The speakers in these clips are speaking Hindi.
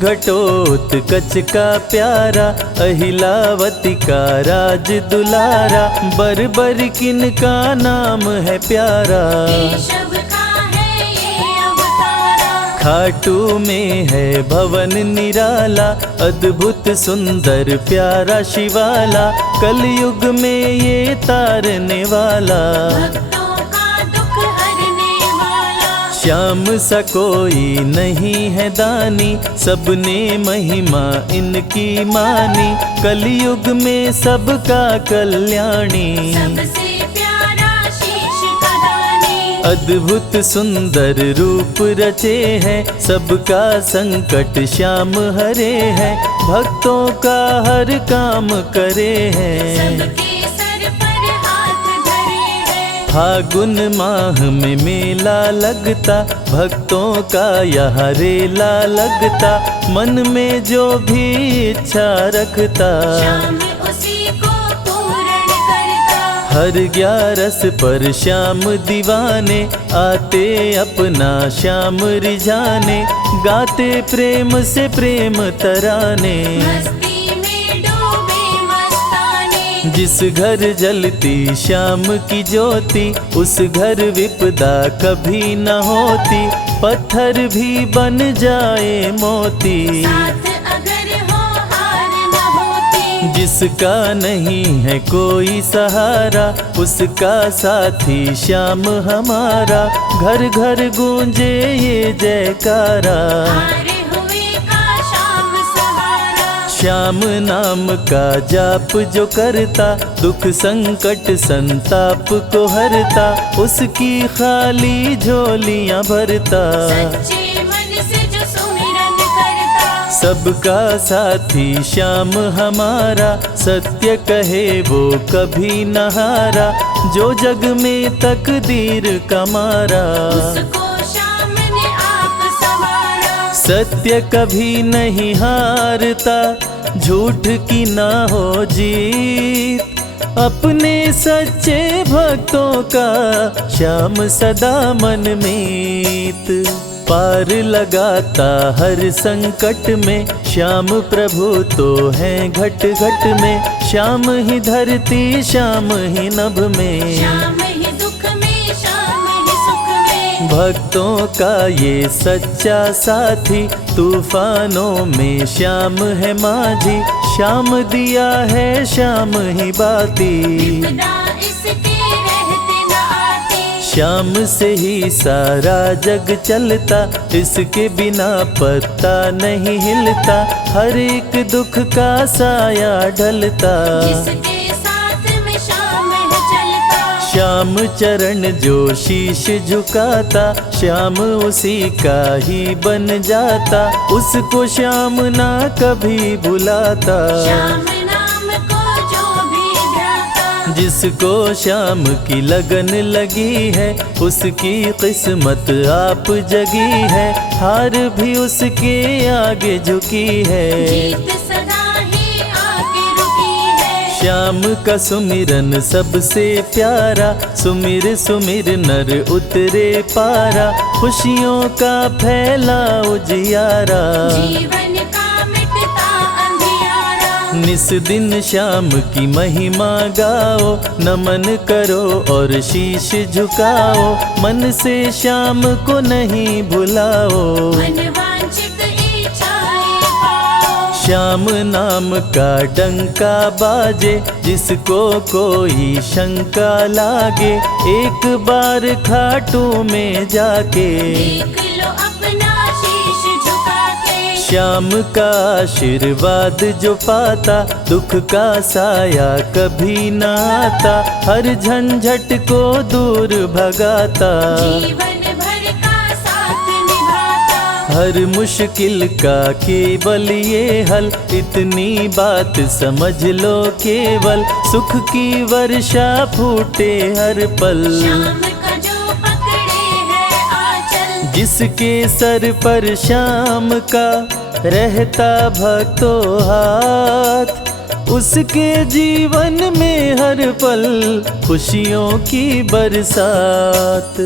घटोत्कच का प्यारा, अहिलावती का राज दुलारा, बर बर किन का नाम है प्यारा। केशव का है ये अवतारा, खाटू में है भवन निराला, अद्भुत सुंदर प्यारा शिवाला, कलयुग में ये तारने वाला। भक्तों का दुख हरने वाला, श्याम सा कोई नहीं है दानी, सबने महिमा इनकी मानी, कलयुग में सबका कल्याणी। सबसे प्यारा शीश का दानी, अद्भुत सुंदर रूप रचे हैं, सबका संकट श्याम हरे हैं, भक्तों का हर काम करे हैं। सबके सर पर हाथ धरे हैं। फागुन माह में मेला लगता, भक्तों का यहाँ रेला लगता, मन में जो भी इच्छा रखता, श्याम उसी को पूर्ण करता। हर 11 पर श्याम दीवाने, आते अपना श्याम रिझाने, गाते प्रेम से प्रेम तराने। मस्ती में डूबे मस्ताने, जिस घर जलती श्याम की ज्योति, उस घर विपदा कभी न होती, पत्थर भी बन जाए मोती। साथ अगर हो हार न होती, जिसका नहीं है कोई सहारा, उसका साथी श्याम हमारा, घर घर गूंजे ये जयकारा। हारे हुए का श्याम सहारा। श्याम नाम का जाप जो करता, दुख संकट संताप को हरता, उसकी खाली झोलियां भरता। सच्चे मन से जो सुमिरन करता, सबका साथी श्याम हमारा, सत्य कहे वो कभी न हारा, जो जग में तकदीर का मारा। उसको श्याम ने आप संवारा। सत्य कभी नहीं हारता, झूठ की ना हो जीत, अपने सच्चे भक्तों का श्याम सदा मन मीत। पार लगाता हर संकट में, श्याम प्रभु तो हैं घट घट में, श्याम ही धरती श्याम ही नभ में, श्याम ही दुख में श्याम ही सुख में। भक्तों का ये सच्चा साथी, तूफानों में श्याम है माझी, श्याम दिया है श्याम ही बाती। विपदा इसके रहते न आती, श्याम से ही सारा जग चलता, इसके बिना पत्ता नहीं हिलता, हर एक दुख का साया ढलता। जिसके साथ में श्याम है चलता, श्याम चरण जो शीश झुकाता, श्याम उसी का ही बन जाता, उसको श्याम ना कभी भुलाता। श्याम नाम को जो भी ध्याता, जिसको श्याम की लगन लगी है, उसकी किस्मत आप जगी है, हार भी उसके आगे झुकी है। जीत सदा ही आके रुकी है। श्याम का सुमिरन सबसे प्यारा, सुमिर सुमिर नर उतरे पारा, खुशियों का फैला उजियारा। जीवन का मिटता अंधियारा, निस दिन श्याम की महिमा गाओ, नमन करो और शीश झुकाओ, मन से श्याम को नहीं भुलाओ। मनवांछित इच्छाएं पाओ, श्याम नाम का डंका बाजे, जिसको कोई शंका लागे, एक बार खाटू में जाके, देख लो अपना शीश झुका के। श्याम का आशीर्वाद जो पाता, दुख का साया कभी न आता, हर झंझट को दूर भगाता, जीवन भर का साथ निभाता। हर मुश्किल का केवल ये हल, इतनी बात समझ लो केवल, सुख की वर्षा फूटे हर पल। श्याम का जो पकड़े है आंचल, जिसके सर पर श्याम का रहता भक्तों हाथ, उसके जीवन में हर पल खुशियों की बरसात।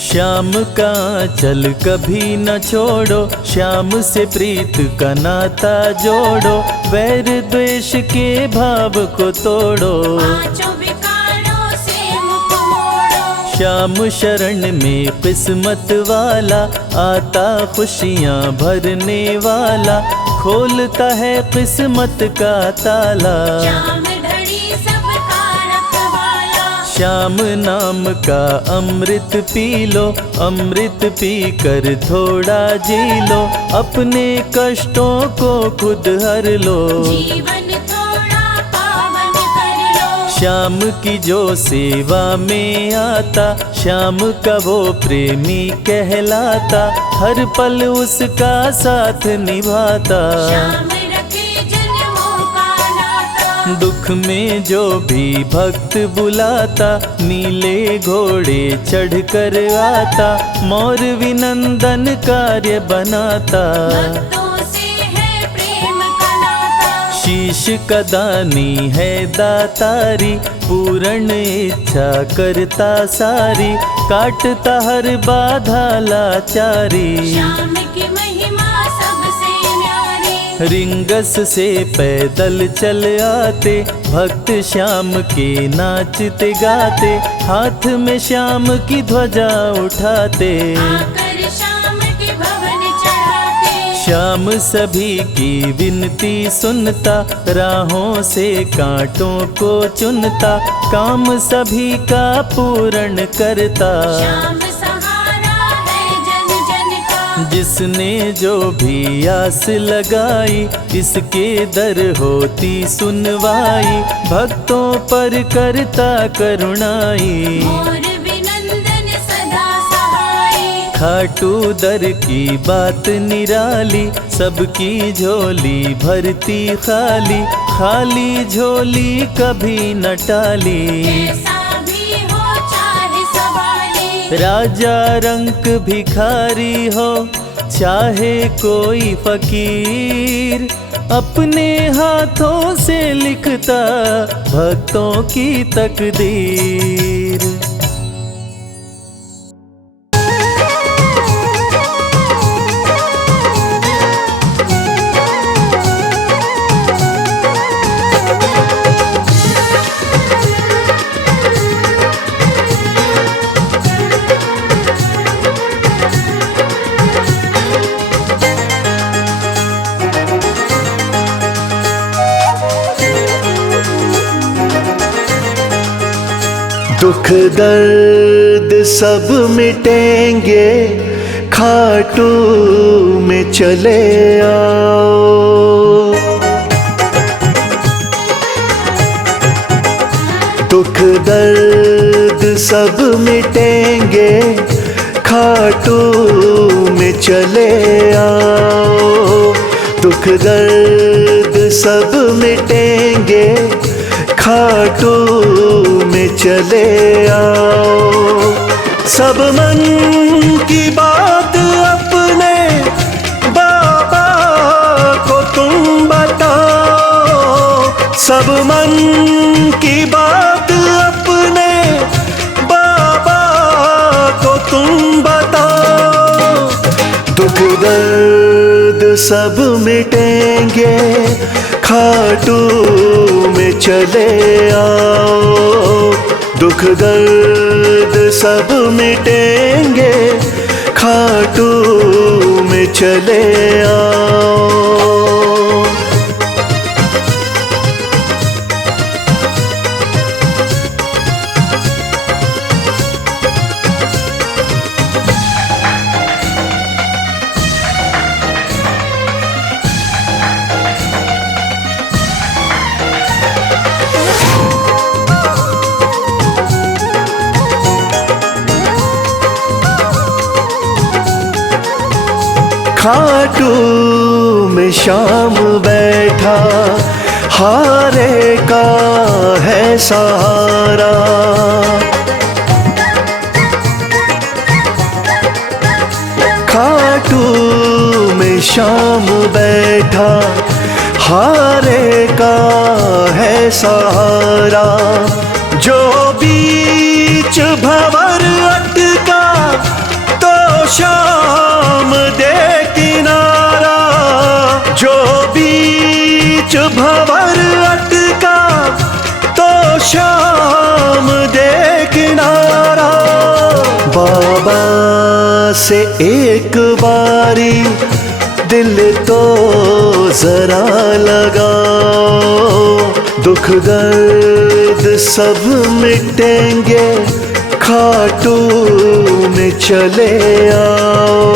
श्याम का चल कभी न छोड़ो, श्याम से प्रीत का नाता जोड़ो, वैर द्वेष के भाव को तोड़ो। पांचों विकारों से मुख मोड़ो। श्याम शरण में किस्मत वाला, आता खुशियाँ भरने वाला, खोलता है किस्मत का ताला। श्याम धड़ी सबका रखवाला। श्याम नाम का अमृत पी लो, अमृत पी कर थोड़ा जी लो, अपने कष्टों को खुद हर लो। जीवन थोड़ा पावन कर लो। श्याम की जो सेवा में आता, श्याम का वो प्रेमी कहलाता, हर पल उसका साथ निभाता। श्याम रखे जन्मों का नाता। दुख में जो भी भक्त बुलाता, नीले घोड़े चढ़ कर आता, मोर विनंदन कार्य बनाता। भक्तों से है प्रेम का नाता। शीश का दानी है दातारी, पूर्ण इच्छा करता सारी, काटता हर बाधा लाचारी। श्याम की महिमा सबसे न्यारी। रिंगस से पैदल चल आते, भक्त श्याम के नाचते गाते, हाथ में श्याम की ध्वजा उठाते। आकर श्याम के भवन चढ़ाते। श्याम सभी की विनती सुनता, राहों से कांटों को चुनता, काम सभी का पूर्ण करता। श्याम सहारा है जन जन का। जिसने जो भी आस लगाई, इसके दर होती सुनवाई, भक्तों पर करता करुणाई। मोर विनंदन सदा सहाय। खाटू दर की बात निराली, सबकी झोली भरती खाली, खाली झोली कभी न टाली। कैसा भी हो चाहे सवाली। राजा रंक भिखारी हो, चाहे कोई फकीर, अपने हाथों से लिखता भक्तों की तकदीर। दुख दर्द सब मिटेंगे, खाटू में चले आओ। दुख दर्द सब मिटेंगे, खाटू में चले आओ। दुख दर्द सब मिटेंगे, खाटू में चले आओ। सब मन की बात अपने बाबा को तुम बताओ। सब मन की बात अपने बाबा को तुम बताओ। दुख दर्द सब मिटेंगे, खाटू में चले आओ। दुख दर्द सब मिटेंगे, खाटू में चले आओ। खाटू में श्याम बैठा, हारे का है सहारा। खाटू में श्याम बैठा, हारे का है सहारा। जो बीच भंवर अटका तो शाम दे किनारा। जो बीच भंवर अटका तो शाम दे किनारा। बाबा से एक बारी दिल तो जरा लगाओ। दुख दर्द सब मिटेंगे खाटू में चले आओ।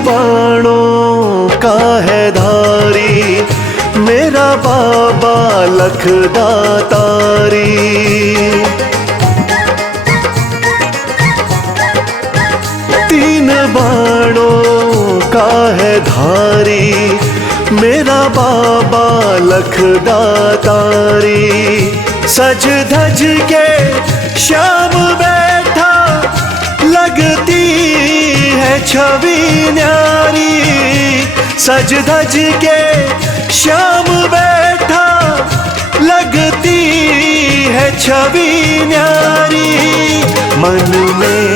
बाणों का है धारी मेरा बाबा लखदातारी। तीन बाणों का है धारी मेरा बाबा लखदातारी। सज धज के श्याम बैठा लगती है छवि न्यारी। सज धज के श्याम बैठा लगती है छवि न्यारी। मन में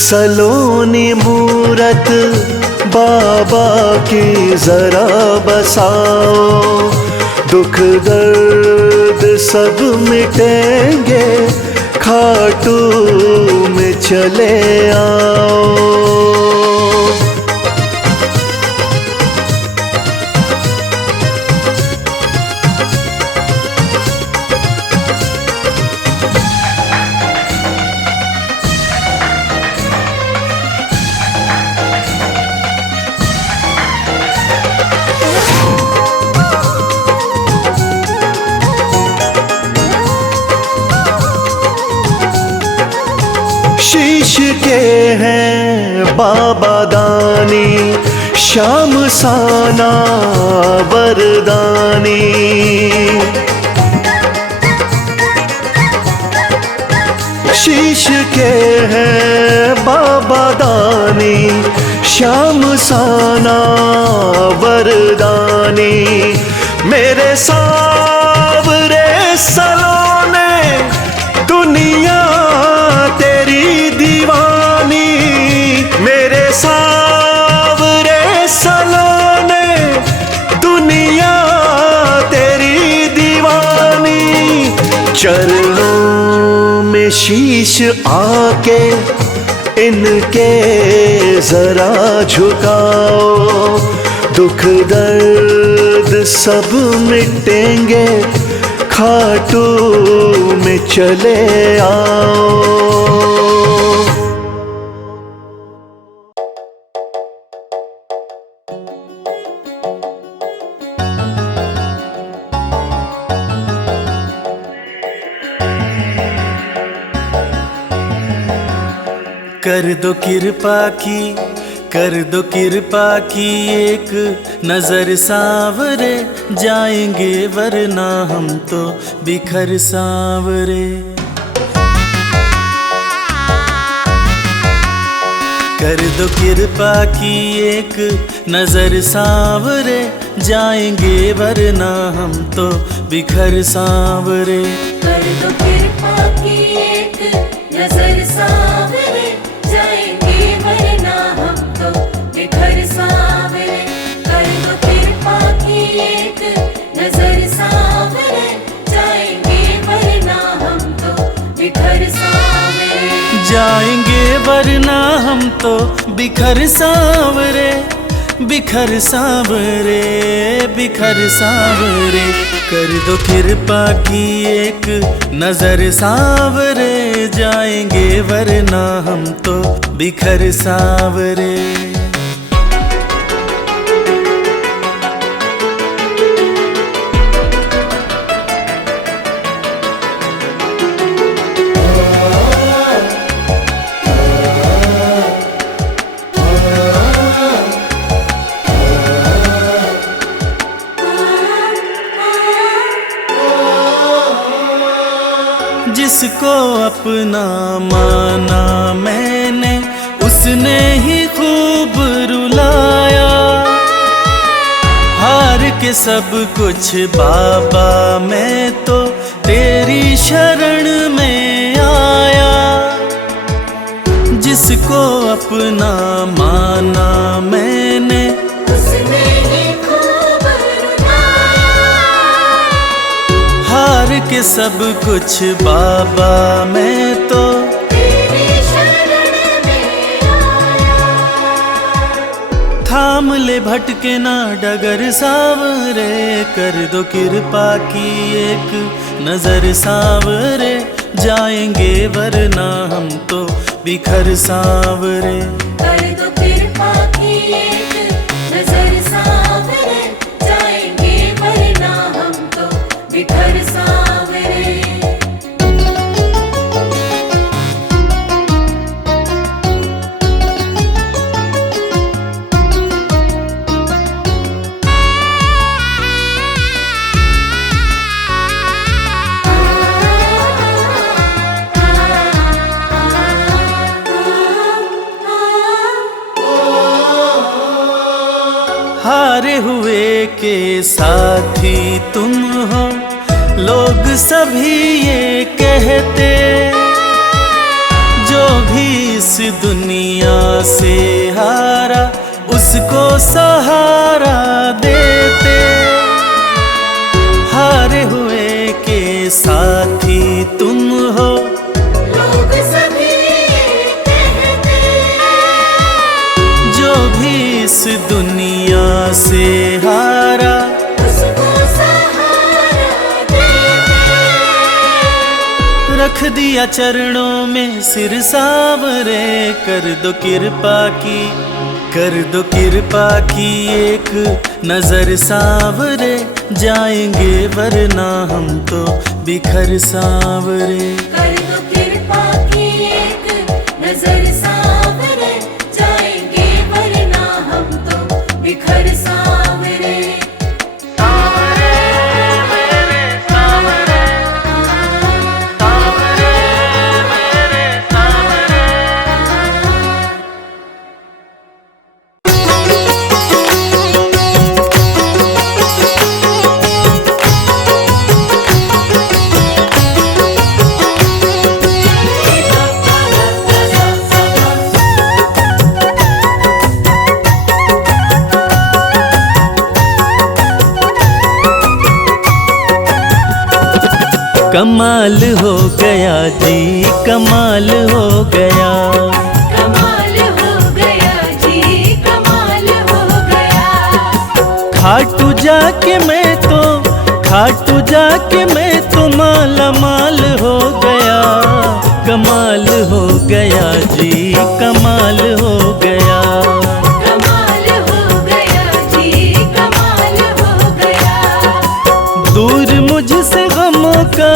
सलोनी मूरत बाबा की जरा बसाओ। दुख दर्द सब मिटेंगे खाटू में चले आओ। शीश के हैं बाबा दानी श्याम साना वरदानी। शीश के हैं बाबा दानी श्याम साना वरदानी। मेरे सावरे सलोने दुनिया तेरी दीवानी। मेरे सावरे सलोने दुनिया तेरी दीवानी। चरणों में शीश आके इनके जरा झुकाओ। दुख दर्द सब मिटेंगे खाटू में चले आओ। कर दो कृपा की, कर दो कृपा की एक नजर सावरे, जाएंगे वरना हम तो बिखर सावरे। कर दो कृपा की एक नजर सावरे, जाएंगे वरना हम तो बिखर सावरे। कर दो कृपा की एक नजर सावरे, जाएंगे वरना हम तो बिखर सावरे। कर दो कृपा की एक नजर सावरे, जाएंगे वरना हम तो बिखर सावरे। जाएंगे वरना हम तो बिखर सावरे, बिखर सावरे, बिखर सावरे। कर दो कृपा की एक नजर सावरे, जाएंगे वरना हम तो बिखर सावरे। जिसको अपना माना मैंने उसने ही खूब रुलाया। हार के सब कुछ बाबा मैं तो तेरी शरण में आया। जिसको अपना माना मैंने उसने ही खूब रुलाया। हार के सब कुछ बाबा मैं तो तेरी शरण में आया। थाम ले भटके ना डगर सावरे, कर दो कृपा की एक नजर सावरे। जाएंगे वरना हम तो बिखर सावरे। कर दो कृपा की एक नजर सावरे, जाएंगे वरना हम तो बिखर सावरे। हारे हुए के साथी तुम हो, लोग सभी ये कहते। जो भी इस दुनिया से हारा उसको सहारा देते। हारे हुए के साथी तुम हो, लोग सभी ये कहते। जो भी इस दुनिया से हारा उसको सहारा देते। रख दिया चरणों में सिर सावरे। कर दो कृपा की, कर दो कृपा की एक नजर सावरे। जाएंगे वरना हम तो बिखर सावरे। कर दो कृपा की एक नजर सावरे, जाएंगे वरना हम तो बिखर सावरे। कमाल हो गया जी, कमाल हो गया। कमाल हो गया जी, कमाल हो गया। खाटू जाके मैं तो, खाटू जाके मैं तो माला माल हो गया। कमाल हो गया जी, कमाल हो गया। कमाल हो गया जी, कमाल हो गया। दूर मुझसे गमों का,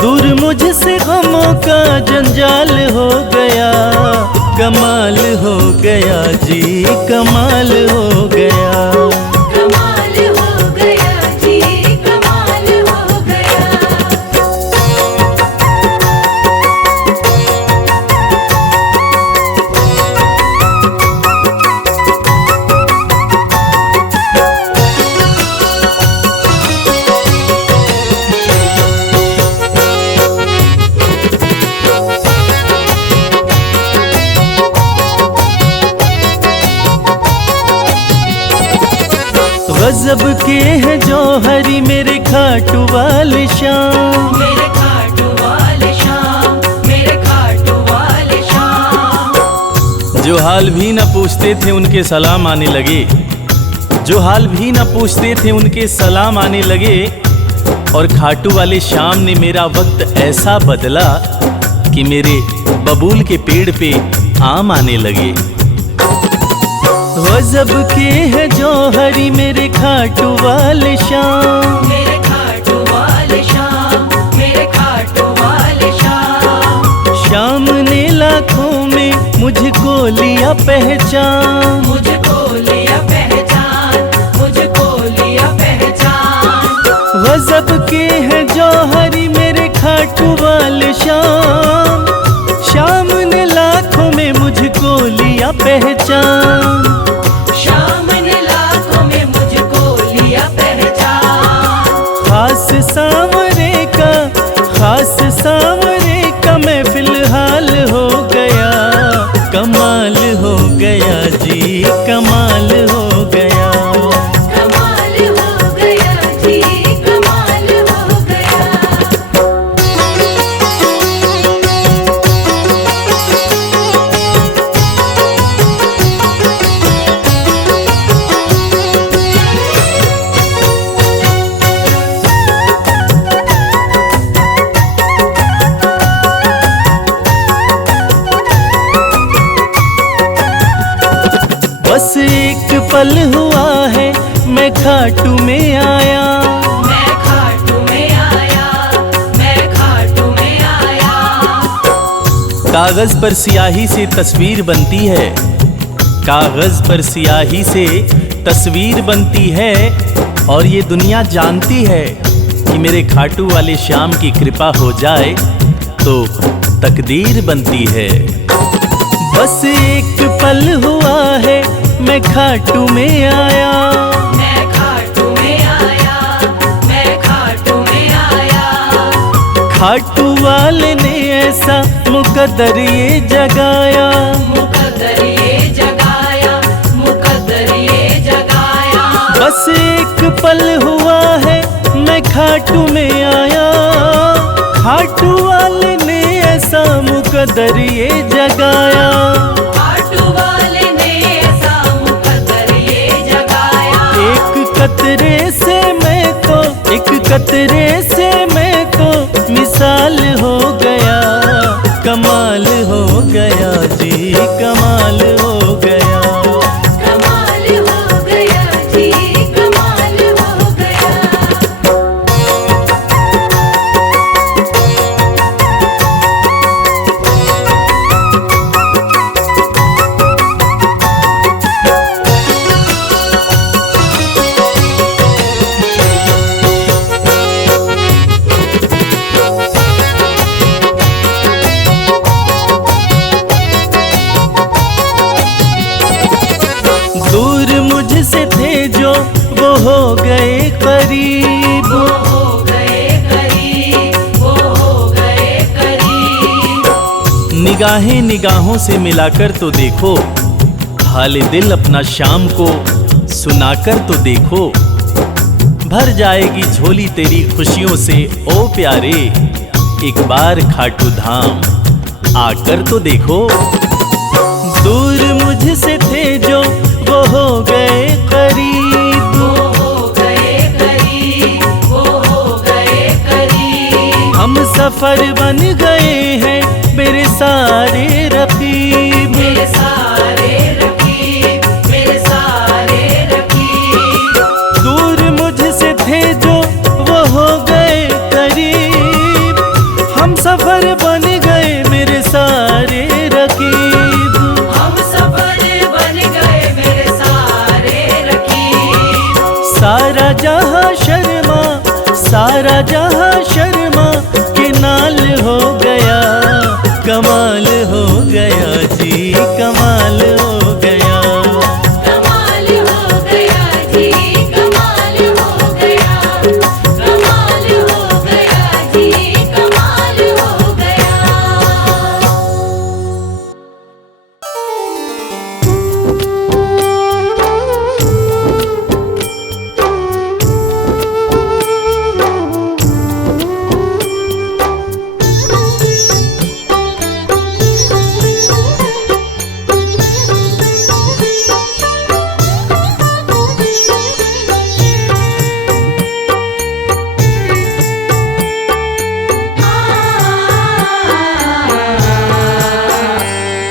दूर मुझसे गमों का जंजाल हो गया। कमाल हो गया जी, कमाल हो गया। कमाल हो गया जी, कमाल हो गया। गजब के हैं जौहरी मेरे खाटू वाले शाम। मेरे खाटू वाले शाम, मेरे खाटू वाले शाम। जो हाल भी न पूछते थे उनके सलाम आने लगे। जो हाल भी न पूछते थे उनके सलाम आने लगे। और खाटू वाले शाम ने मेरा वक्त ऐसा बदला कि मेरे बबूल के पेड़ पे आम आने लगे। गजब के है जौहरी मेरे खाटू वाले शाम। मेरे खाटू वाले शाम, मेरे खाटू वाले शाम। शाम ने लाखों में मुझको लिया पहचान। मुझको लिया पहचान, मुझको लिया पहचान। गजब के है जौहरी मेरे खाटू वाले श्याम, श्याम ने लाखों में मुझको लिया पहचान। श्याम ने लाखों में मुझको लिया पहचान। खास सांवरे का, खास सांवरे का मैं फिलहाल हो गया। कमाल हो गया जी, कमाल हो गया। कमाल हो गया जी, कमाल हो गया। बस एक पल हुआ है मैं खाटू में आया। मैं खाटू में आया, मैं खाटू में आया। कागज पर स्याही से तस्वीर बनती है, कागज पर स्याही से तस्वीर बनती है। और ये दुनिया जानती है कि मेरे खाटू वाले श्याम की कृपा हो जाए तो तकदीर बनती है। बस एक पल हुआ है मैं खाटू में आया। मैं खाटू में आया, मैं खाटू में आया। खाटू वाले ने ऐसा मुकद्दर ये जगाया। मुकद्दर ये जगाया, मुकद्दर ये जगाया। बस एक पल हुआ है मैं खाटू में आया। खाटू वाले ने ऐसा मुकद्दर ये जगाया। खाटू वाले ने ऐसा मुकद्दर ये जगाया। एक कतरे से मैं तो, एक कतरे से मैं तो मिसाल हो गया। कमाल हो गया जी, कमाल हो गया। कमाल हो गया जी, कमाल हो गया। दूर मुझसे थे जो वो हो गए करीब। वो हो गए करीब, वो हो गए करीब। निगाहें निगाहों से मिलाकर तो देखो, हाले दिल अपना शाम को सुनाकर तो देखो। भर जाएगी झोली तेरी खुशियों से ओ प्यारे। एक बार खाटू धाम आकर तो देखो। दूर मुझसे थे जो वो हो गए करीब। वो हो गए करीब, वो हो गए करीब। हम सफर बन गए हैं मेरे सारे रकीब। मेरे सारे रकीब, मेरे सारे रकीब। दूर मुझसे थे जो वो हो गए करीब। हम सफर बन गए मेरे सारे रकीब। हम सफर बन गए मेरे सारे रकीब। सारा जहां शर्मा, सारा जहां शर्मा के नाल हो गया। कमाल हो गया जी, कमाल हो गया। कमाल हो गया जी, कमाल हो गया। कमाल हो गया जी, कमाल हो गया।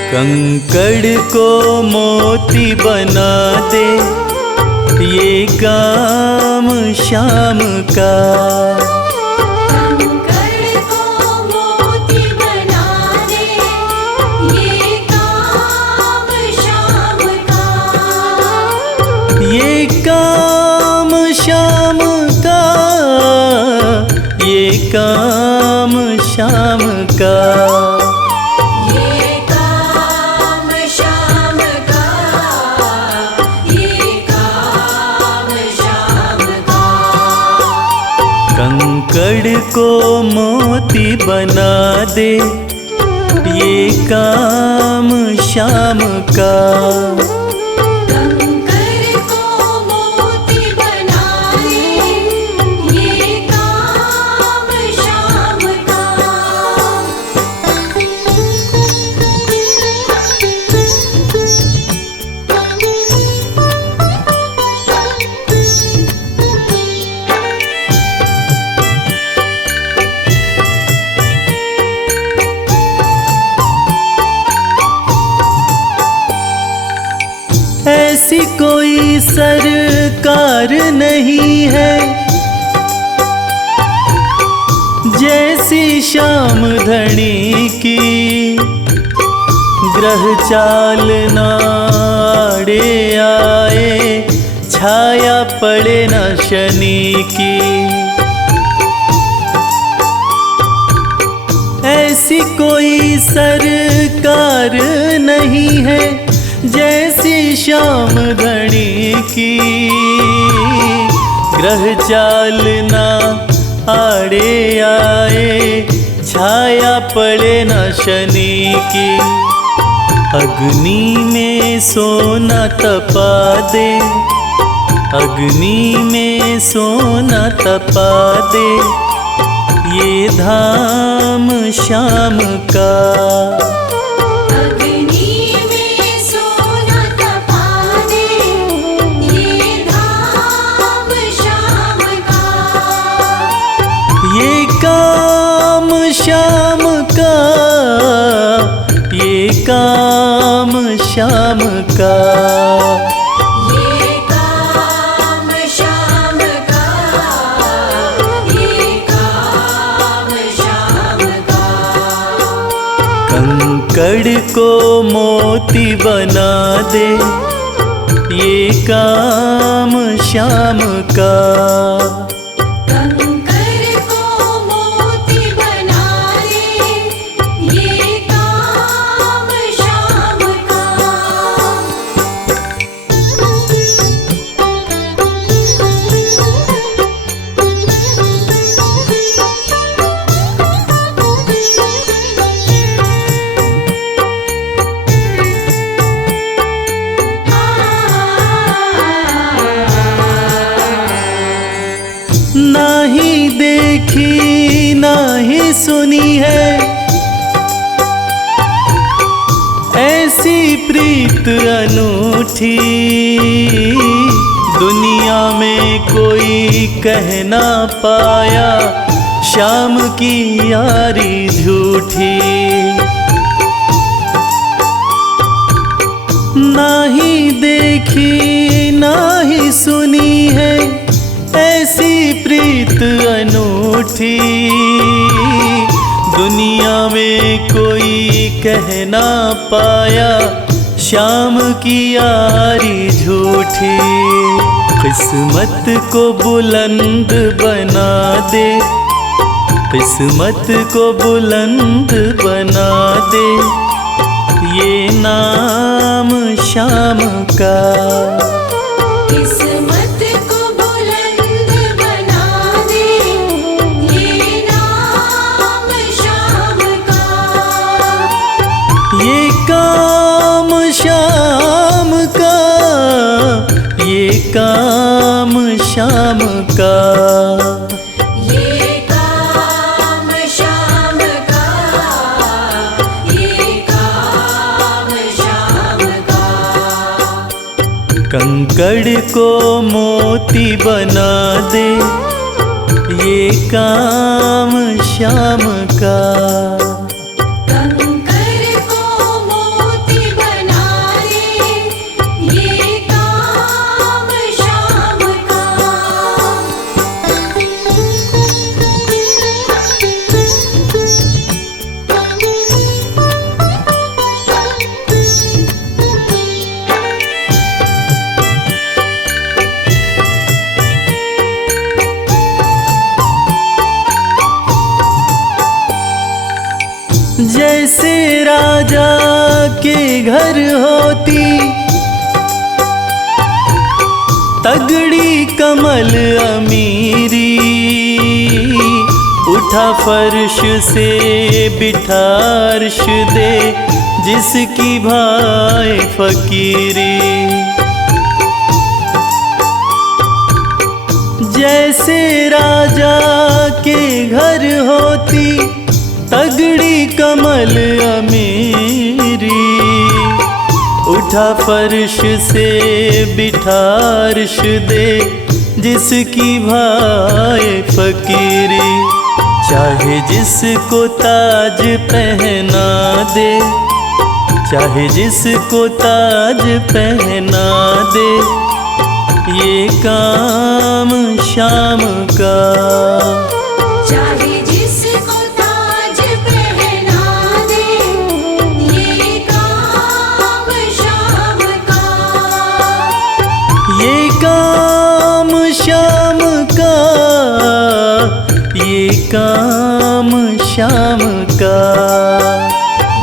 कंकड़ को मोती बना दे ये काम शाम का। कंकड़ को मोती बना दे ये काम शाम का। ये काम शाम का, ये काम काम श्याम का। ये काम श्याम का, ये काम श्याम का। कंकड़ को मोती बना दे, ये काम श्याम का। कंकर को मोती बनाए, ये काम श्याम का। ऐसी कोई सरकार नहीं है जैसी श्याम धनी की। ग्रह चाल नाड़े आए, छाया पड़े न शनि की। ऐसी कोई सरकार नहीं है जैसी श्याम धनी की। ग्रह चाल ना आड़े आए, छाया पड़े न शनि की। अग्नि में सोना तपा दे, अग्नि में सोना तपा दे, ये धाम श्याम का। अग्नि में सोना तपा दे, ये धाम श्याम का। ये काम श्याम का, ये काम श्याम का। ये काम श्याम का, ये काम श्याम का। कंकड़ को मोती बना दे, ये काम श्याम का। कंकर को मोती बनाए, ये काम श्याम का। नाही देखी नाही सुनी है ऐसी प्रीत अनूठी। दुनिया में कोई कह ना पाया श्याम की यारी झूठी। नाही देखी नाही सुनी है ऐसी प्रीत अनूठी। दुनिया में कोई कह ना पाया श्याम की यारी झूठी। किस्मत को बुलंद बना दे, किस्मत को बुलंद बना दे, ये नाम श्याम का। किस्मत को बुलंद बना दे, ये नाम श्याम का। ये काम श्याम का, ये काम श्याम का। ये काम श्याम का, ये काम श्याम का। कंकड़ को मोती बना दे, ये काम श्याम का। कंकर को मोती बनाए, ये काम श्याम का। जैसे राजा के घर होती तगड़ी कमल अमीरी, उठा फर्श से बिठा अर्श दे जिसकी भाई फकीरी। जैसे राजा के घर होती तगड़ी कमल अमीरी, उठा फर्श से बिठा अर्श दे जिसकी भाई फकीरी। चाहे जिसको ताज पहना दे, चाहे जिसको ताज पहना दे, ये काम शाम का। चाहे जिसको ताज पहना दे, ये काम शाम का। ये काम शाम का, ये काम शाम का।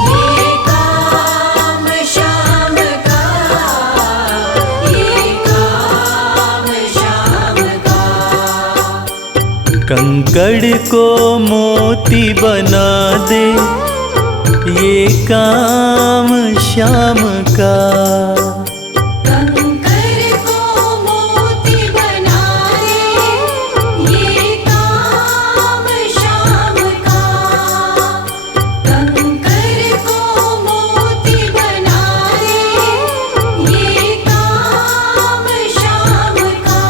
ये काम शाम का, ये काम शाम का। कंकड़ को मोती बना दे, ये काम शाम का। कंकर को मोती बना दे, ये काम शाम का। कंकर को मोती बना दे, ये काम शाम का।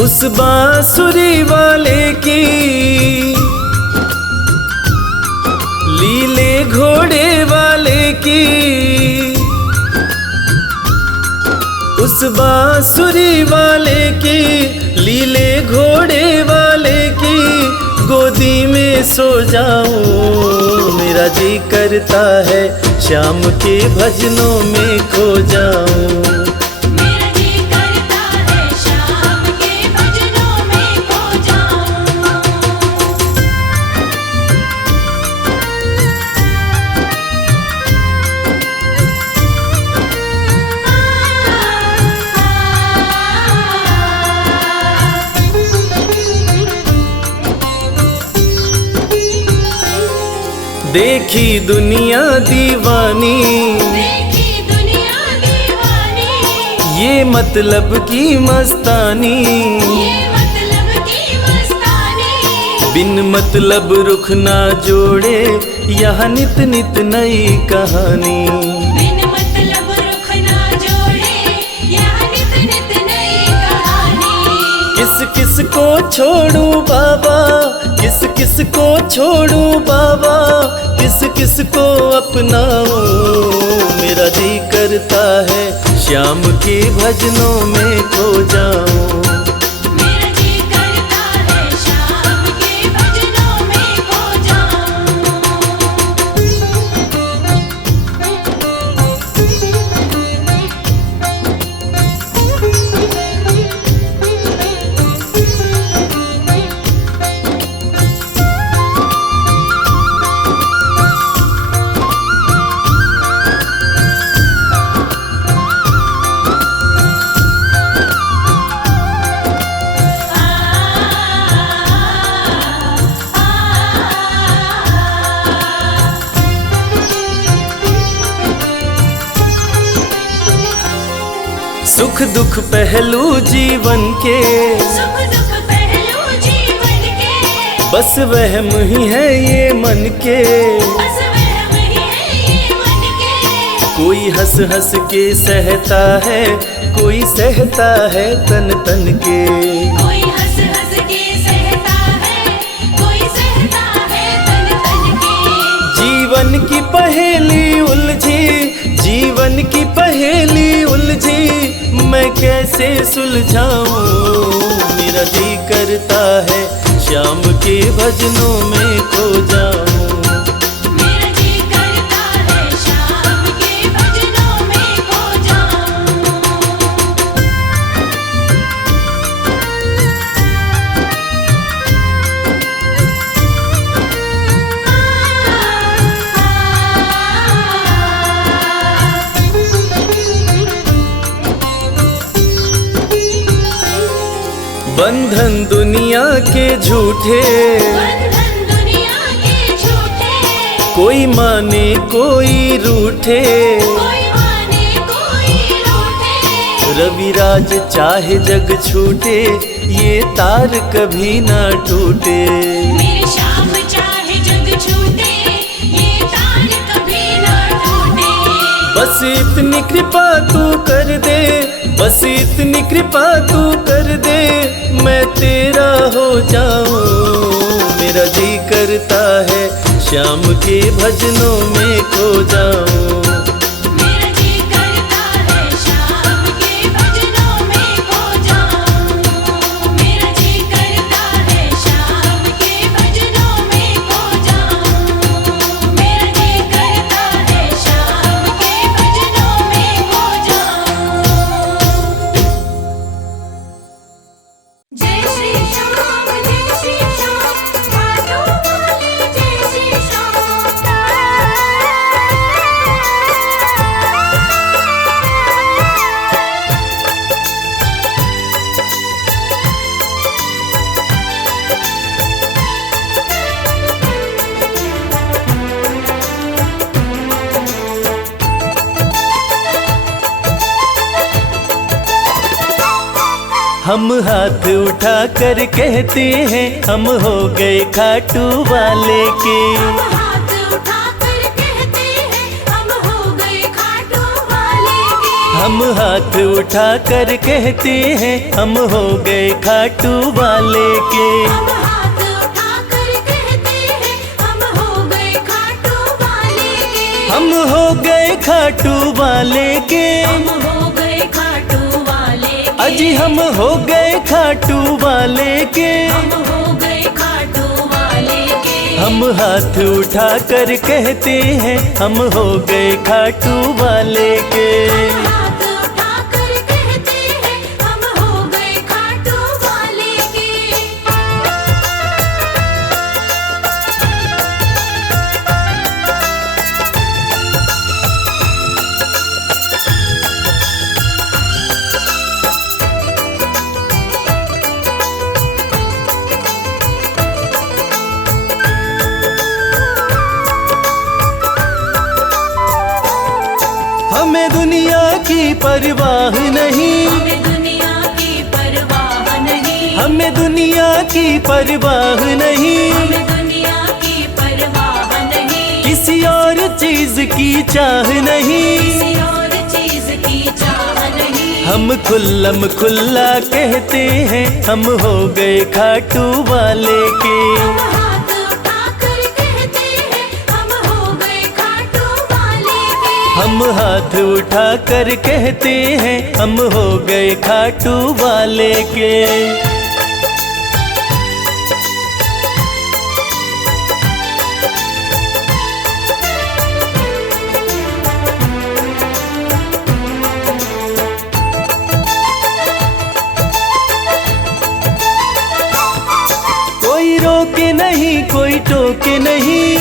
उस बांसुरी वाले की लीले घोड़े वाले की, उस बांसुरी वाले की लीले घोड़े वाले की गोदी में सो जाऊं। मेरा जी करता है शाम के भजनों में खो जाऊं। मेरा जी करता है शाम के भजनों में खो जाऊं। देखी दुनिया दीवानी, देखी दुनिया दीवानी, ये मतलब की मस्तानी, ये मतलब की मस्तानी। बिन मतलब रुख ना जोड़े यहाँ नित नित नई कहानी। बिन मतलब रुख ना जोड़े, यहाँ नित नित नई कहानी। किस किस को छोड़ूं बाबा, किस किस को छोड़ूं बाबा, किस किस को अपनाऊं। मेरा जी करता है श्याम के भजनों में खो जाऊं। मेरा जी करता है शाम के भजनों में खो जाऊं। सुख दुख पहलू जीवन के, सुख दुख पहलू जीवन के, बस वहम ही है ये मन के। बस वहम ही है ये मन के। कोई हंस हंस के सहता है, कोई सहता है तन तन के। कोई हंस हंस के सहता है, कोई सहता है तन तन के। जीवन की पहेली उलझी, जीवन की पहेली उलझी, मैं कैसे सुलझाऊं। मेरा जी करता है श्याम के भजनों में खो जाऊं। मेरा जी करता है शाम के भजनों में खो जाऊं। बंधन दुनिया के झूठे, बंधन दुनिया के झूठे। कोई माने कोई रूठे। कोई माने कोई रूठे। रविराज चाहे जग छूटे, ये तार कभी ना टूटे। मेरे श्याम चाहे जग छूटे, ये तार कभी ना टूटे। बस इतनी कृपा तू कर दे, बस इतनी कृपा तू कर दे, मैं तेरा हो जाऊं। मेरा जी करता है श्याम के भजनों में खो जाऊं। मेरा जी करता है शाम के भजनों में खो जाऊं। मेरा जी करता है शाम के भजनों में खो जाऊं। मेरा जी करता है शाम के भजनों में खो जाऊं। जय श्री श्याम, जय श्री श्याम, खाटू वाले जय श्री श्याम। हम हाथ उठा कर कहते हैं हम हो गए खाटू वाले के। हम हाथ उठाकर कहते हैं हम हो गए खाटू वाले के। हम हाथ उठा कर कहते हैं हम हो गए खाटू वाले के। हम हाथ उठाकर कहते हैं हम हो गए खाटू वाले के। हम हो गए खाटू वाले के। हम हो गए खाटू वाले के। अजी हम हो गए खाटू वाले के। हम हो गए खाटू वाले के। हम हाथ उठा कर कहते हैं हम हो गए खाटू वाले के। हम हाथ उठाकर कहते हैं हम हो गए खाटू वाले के। हमें दुनिया की परवाह नहीं, हमें दुनिया की परवाह नहीं। हमें दुनिया की परवाह नहीं। हमें दुनिया की परवाह नहीं। किसी और चीज की चाह नहीं। किसी और चीज की चाह नहीं। हम खुल्लम खुल्ला कहते हैं हम हो गए खाटू वाले के। हम हाथ उठाकर कहते हैं हम हो गए खाटू वाले के। हम हाथ उठा कर कहते हैं हम हो गए खाटू वाले के। कोई रोके नहीं कोई टोके नहीं,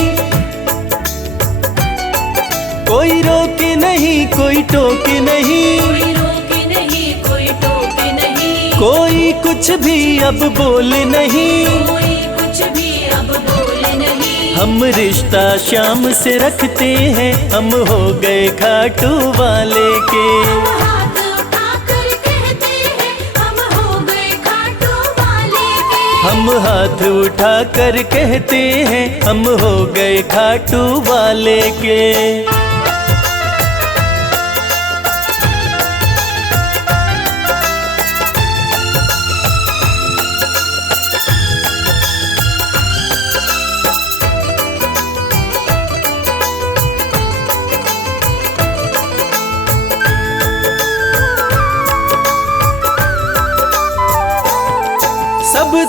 कोई रोके नहीं कोई टोके नहीं। कोई रोके नहीं कोई टोके नहीं। कोई कुछ भी अब बोले नहीं। कोई कुछ भी अब बोले नहीं। हम रिश्ता श्याम से रखते हैं हम हो गए खाटू वाले के। हम हाथ उठाकर कहते हैं हम हो गए खाटू वाले के। हम हाथ उठा कर कहते हैं हम हो गए खाटू वाले के।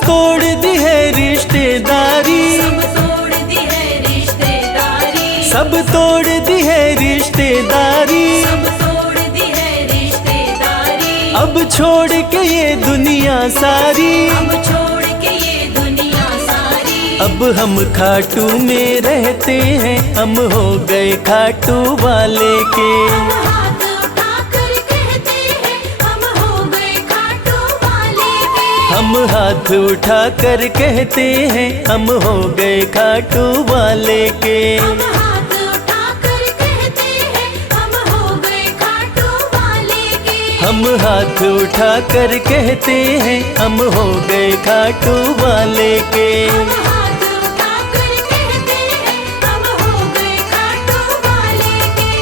तोड़ दी है रिश्तेदारी, सब तोड़ दी है रिश्तेदारी, सब तोड़ दी है रिश्तेदारी। सब तोड़ दी है रिश्तेदारी। अब छोड़ के ये दुनिया सारी, अब छोड़ के ये दुनिया सारी। अब हम खाटू में रहते हैं, हम हो गए खाटू वाले के। हम हाथ उठाकर कहते हैं, हम हो गए खाटू वाले के। हम हाथ उठाकर कहते हैं, हम हो गए खाटू वाले के। हम हाथ उठाकर कहते हैं, हम हो गए खाटू वाले के। हम हाथ उठाकर कहते हैं, हम हो गए खाटू वाले के। हम हाथ उठाकर कहते हैं, हम हो गए खाटू वाले के।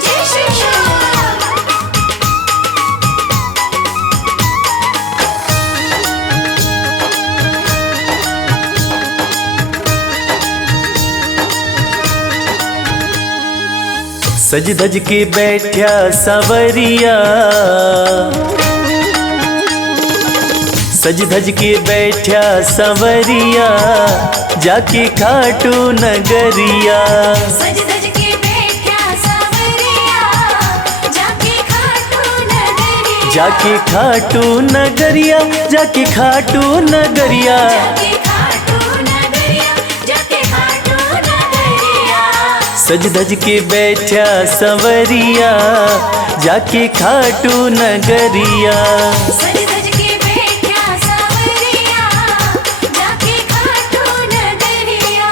जय श्री श्याम। सज धज के बैठा सवरिया, सज धज के बैठा सवरिया, जाके खाटू नगरिया। सज धज के बैठा सवरिया, जाके खाटू नगरिया। जाके खाटू नगरिया, जाके खाटू नगरिया। जाके खाटू नगरिया, जाके खाटू नगरिया। सज धज के बैठा सवरिया, जाके खाटू नगरिया। सज धज के बैठा सवरिया, जाके खाटू नगरिया।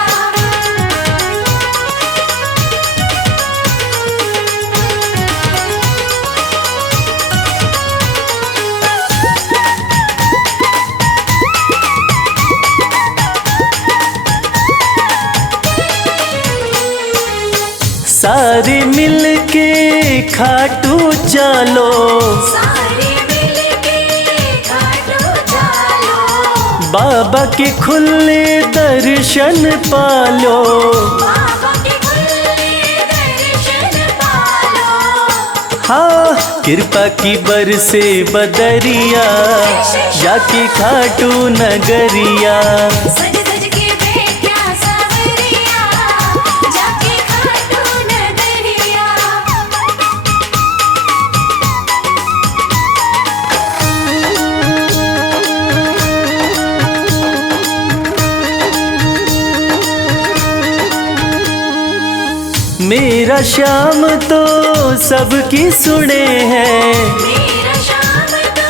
सारे मिल के खाटू चलो, सारे मिलके खाटू चलो। बाबा के खुले दर्शन पालो। बाबा के खुले दर्शन पालो। हाँ, कृपा की बरसे बदरिया, जाके खाटू नगरिया। सज धज के बैठा सवरिया, जाके खाटू नगरिया। मेरा श्याम तो सबकी सुने हैं, मेरा श्याम तो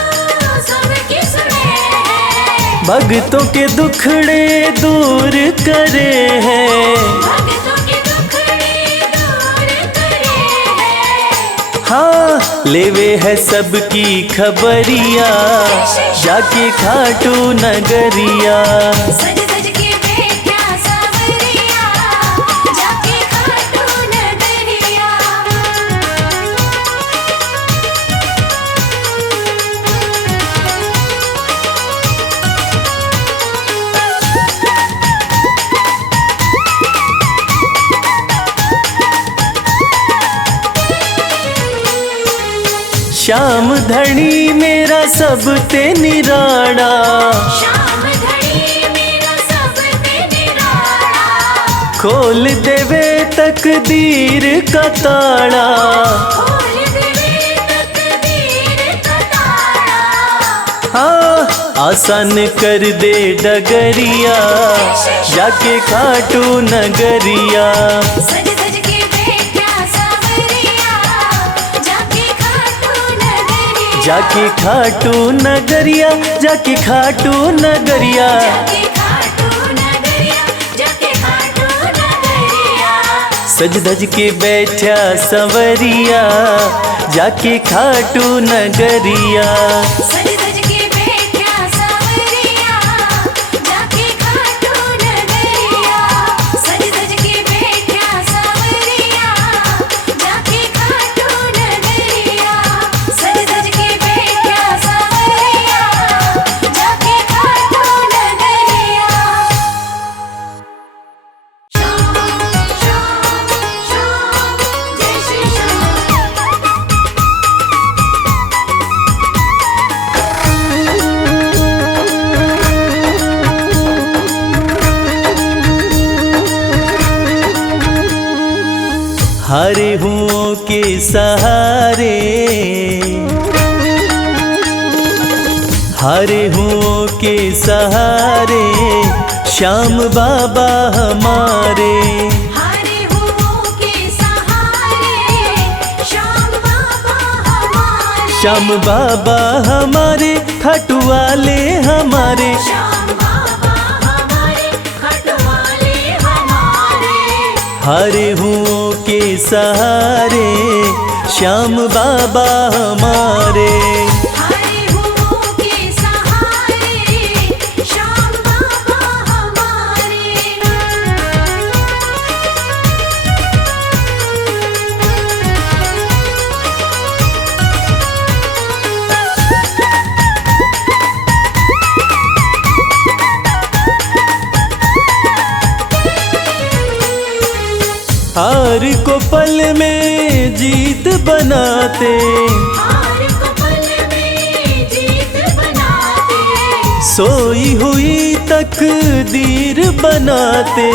सबकी सुने हैं। भक्तों के दुखड़े दूर करे हैं। भक्तों के दुखड़े दूर करे हैं। हाँ, लेवे है सबकी खबरिया, जाके खाटू नगरिया। सज धज के बैठा सवरिया, जाके खाटू नगरिया। श्याम धनी मेरा सब ते निराड़ा, श्याम धनी मेरा सब ते निराला। खोल देवे तकदीर का ताड़ा। खोल देवे तकदीर का ताला। हाँ, आसान कर दे डगरिया, जाके खाटू नगरिया। सज धज के बैठा सवरिया, जाके खाटू नगरिया। जाके खाटू नगरिया, जाके खाटू नगरिया। जाके खाटू नगरिया, जाके खाटू नगरिया। सज धज के बैठा सवरिया, जाके खाटू नगरिया। सज धज के बैठा सवरिया, जाके खाटू नगरिया। सज धज के बैठा सवरिया, जाके खाटू नगरिया। सज धज के बैठा सवरिया, जाके खाटू नगरिया। श्याम श्याम श्याम, जय श्री श्याम। हारे हुओं के सहारे, हारे हुओं के सहारे श्याम बाबा हमारे। हारे हुओं के सहारे श्याम बाबा हमारे। श्याम बाबा हमारे खाटू वाले हमारे। श्याम बाबा हमारे खटवाले हमारे। हारे हुओं के सहारे श्याम बाबा हमारे। हारे हुओं के सहारे श्याम बाबा हमारे। हार को पल में जीत बनाते, हार को पल में जीत बनाते। सोई हुई तकदीर बनाते।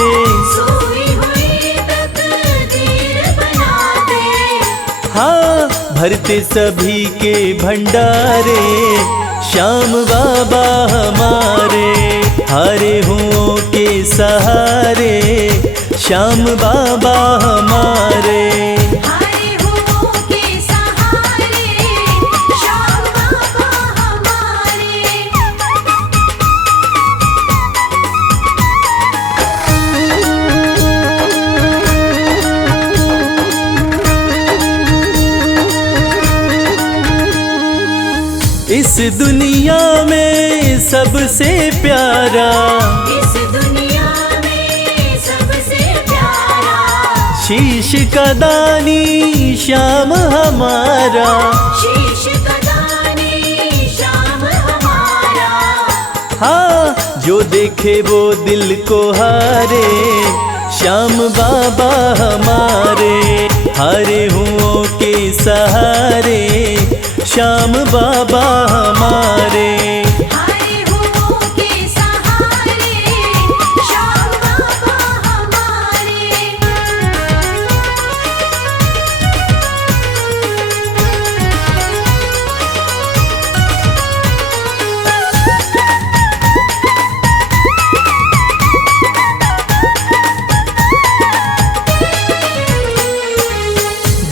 सोई हुई तकदीर बनाते। हाँ भरते सभी के भंडारे श्याम बाबा हमारे। हारे हुओं के सहारे श्याम बाबा हमारे। हारे हुओं के सहारे श्याम बाबा हमारे। इस दुनिया में सबसे प्यारा, इस दुनिया में सबसे प्यारा शीश का दानी श्याम हमारा। शीश का दानी श्याम हमारा। हाँ जो देखे वो दिल को हारे श्याम बाबा हमारे। हारे हुओं के सहारे श्याम बाबा हमारे। हारे हुओं के सहारे श्याम बाबा हमारे।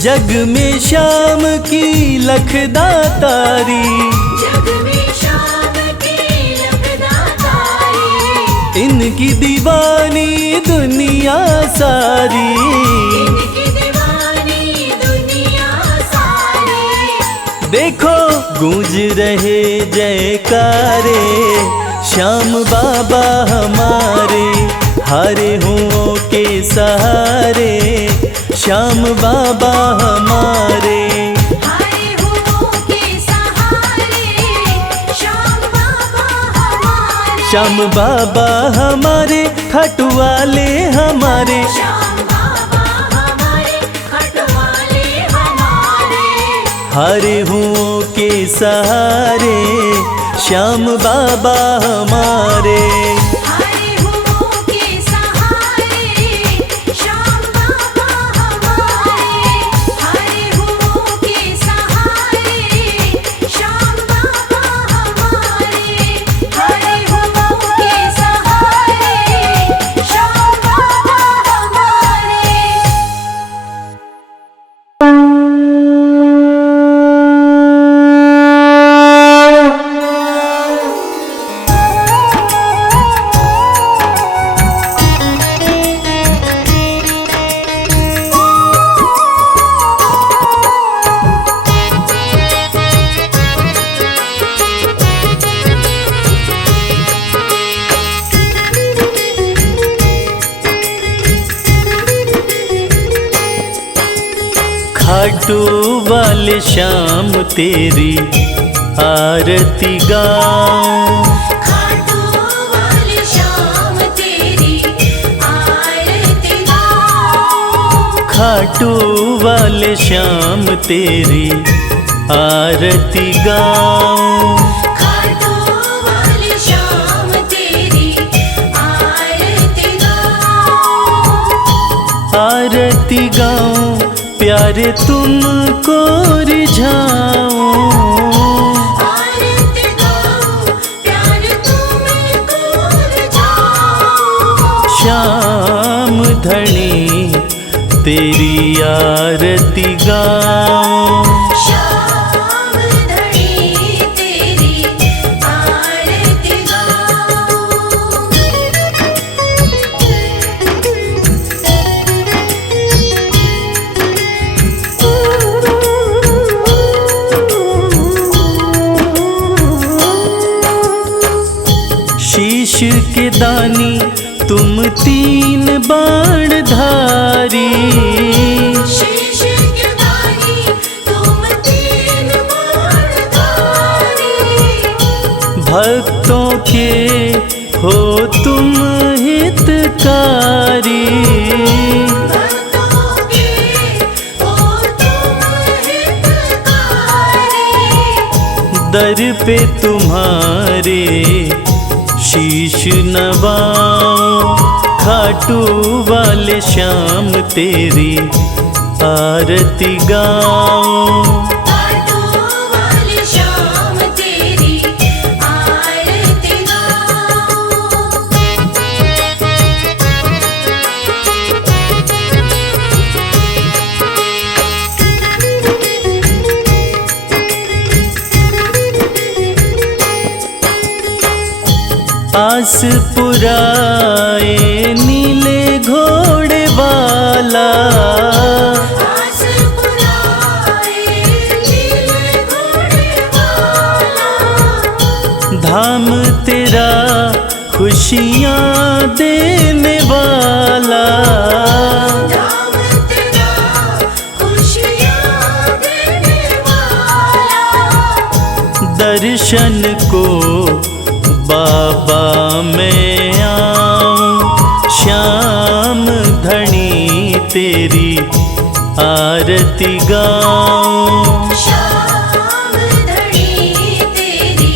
जग में श्याम की लखदातारी, जग में श्याम की लखदातारी। इनकी दीवानी दुनिया सारी। इनकी दीवानी दुनिया सारी। देखो गूंज रहे जयकारे श्याम बाबा हमारे। हारे हुओं के सहारे श्याम बाबा हमारे। हारे हुओं के सहारे श्याम बाबा हमारे। श्याम बाबा हमारे खाटू वाले हमारे। श्याम बाबा हमारे खटवाले हमारे। हारे हुओं के सहारे श्याम बाबा हमारे। हारे हुओं के सहारे श्याम बाबा हमारे। हारे हुओं के सहारे श्याम बाबा हमारे। हारे हुओं के सहारे श्याम बाबा हमारे। खाटू वाले श्याम तेरी आरती गाऊं। खाटू वाले श्याम तेरी आरती गाऊं। खाटू वाले श्याम तेरी आरती गाऊं। खाटू वाले श्याम तेरी आरती गाऊं। आरती गाऊं प्यारे तुमको रिझाऊं, आरती गाऊं, प्यार तुमको रिझाऊं। श्याम धनी तेरी आरती गाऊं। श्याम धनी तेरी आरती गाऊं। शीश के दानी तुम तीन बाण धारी, शीश के दानी तुम तीन बाणधारी। भक्तों के हो तुम हितकारी। भक्तों के हो तुम हितकारी। दर पे तुम्हारे शीश नवाऊं, खाटू वाले श्याम तेरी आरती गाऊं। खाटू वाले श्याम तेरी आरती गाऊं। आस पुराए नीले घोड़े वाला, आस पुराए नीले घोड़े वाला। धाम तेरा खुशियाँ देने वाला। धाम तेरा खुशियाँ देने वाला। दर्शन को बाबा मैं आऊं, श्याम धनी तेरी आरती गाऊं। श्याम धनी तेरी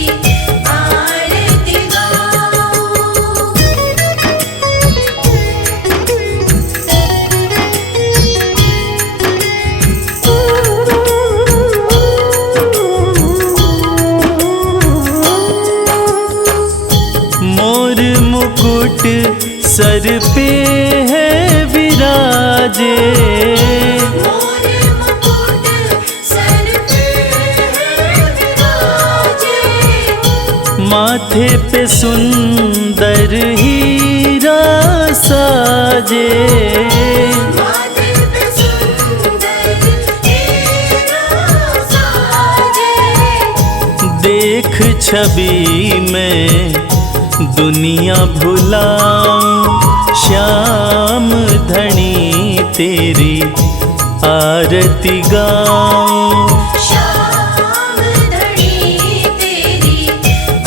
आरती गाऊं। मोर मुकुट सर पे है विराजे, मोर मुकुट सर पे है विराजे। माथे पे सुंदर हीरा साजे। माथे पे सुंदर हीरा साजे। देख छवि में दुनिया भुलाऊं, श्याम धनी तेरी आरती गाऊं। श्याम धनी तेरी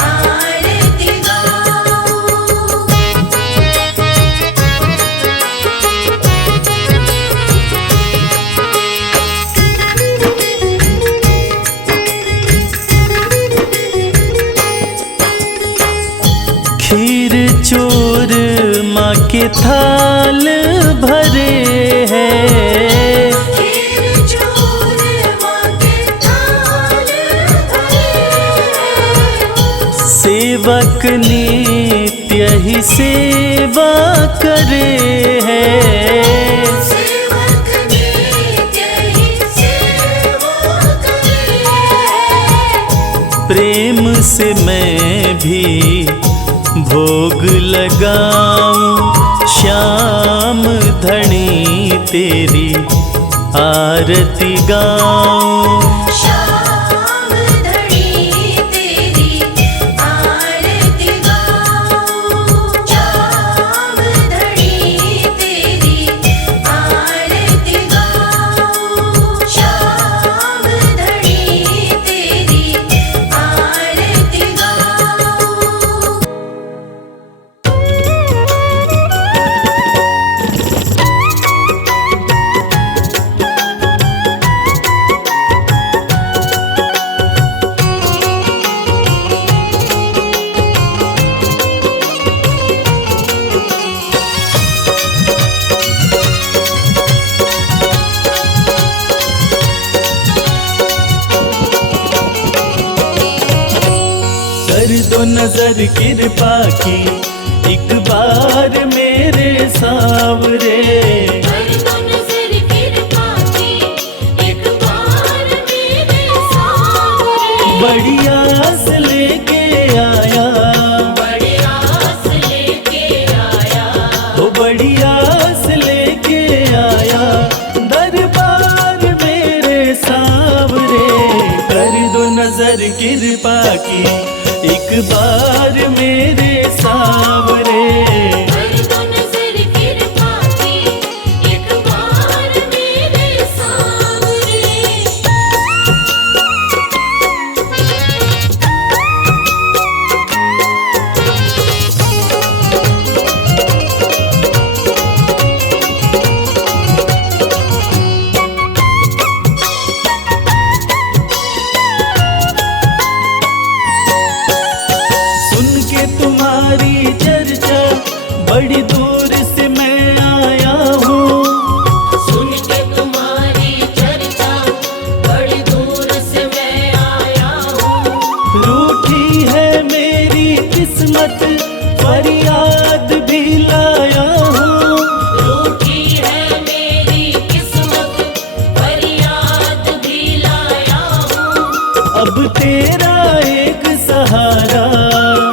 आरती गाऊं। खीर चोर माँ के थाल भरे हैं, खीर चोर माँ के थाल भरे हैं। सेवक नित्य ही सेवा करे हैं। सेवक नित्य ही सेवा करे हैं। प्रेम से मैं भी भोग लगाऊं, श्याम धनी तेरी आरती गाऊं। श्याम धनी तेरी आरती गाऊं। श्याम धनी तेरी आरती गाऊं। श्याम धनी तेरी आरती गाऊं। दो नजर कृपा की एक बार मेरे सांवरे। कर दो नजर कृपा की एक बार मेरे सांवरे। बड़ी आस लेके आया, बड़ी आस लेके आया, ओ बड़ी आस लेके आया दरबार मेरे सांवरे। कर दो नजर कृपा की एक बार मेरे सांवरे। कर दो नजर कृपा की एक बार मेरे सांवरे। सुन के तुम्हारी चर्चा बड़ी दूर से मैं आया हूँ। सुन के तुम्हारी चर्चा बड़ी दूर से मैं आया हूँ। रूठी है मेरी किस्मत फरियाद भी लाया हूँ। रूठी है मेरी किस्मत फरियाद भी लाया हूँ। अब तेरा एक सहारा,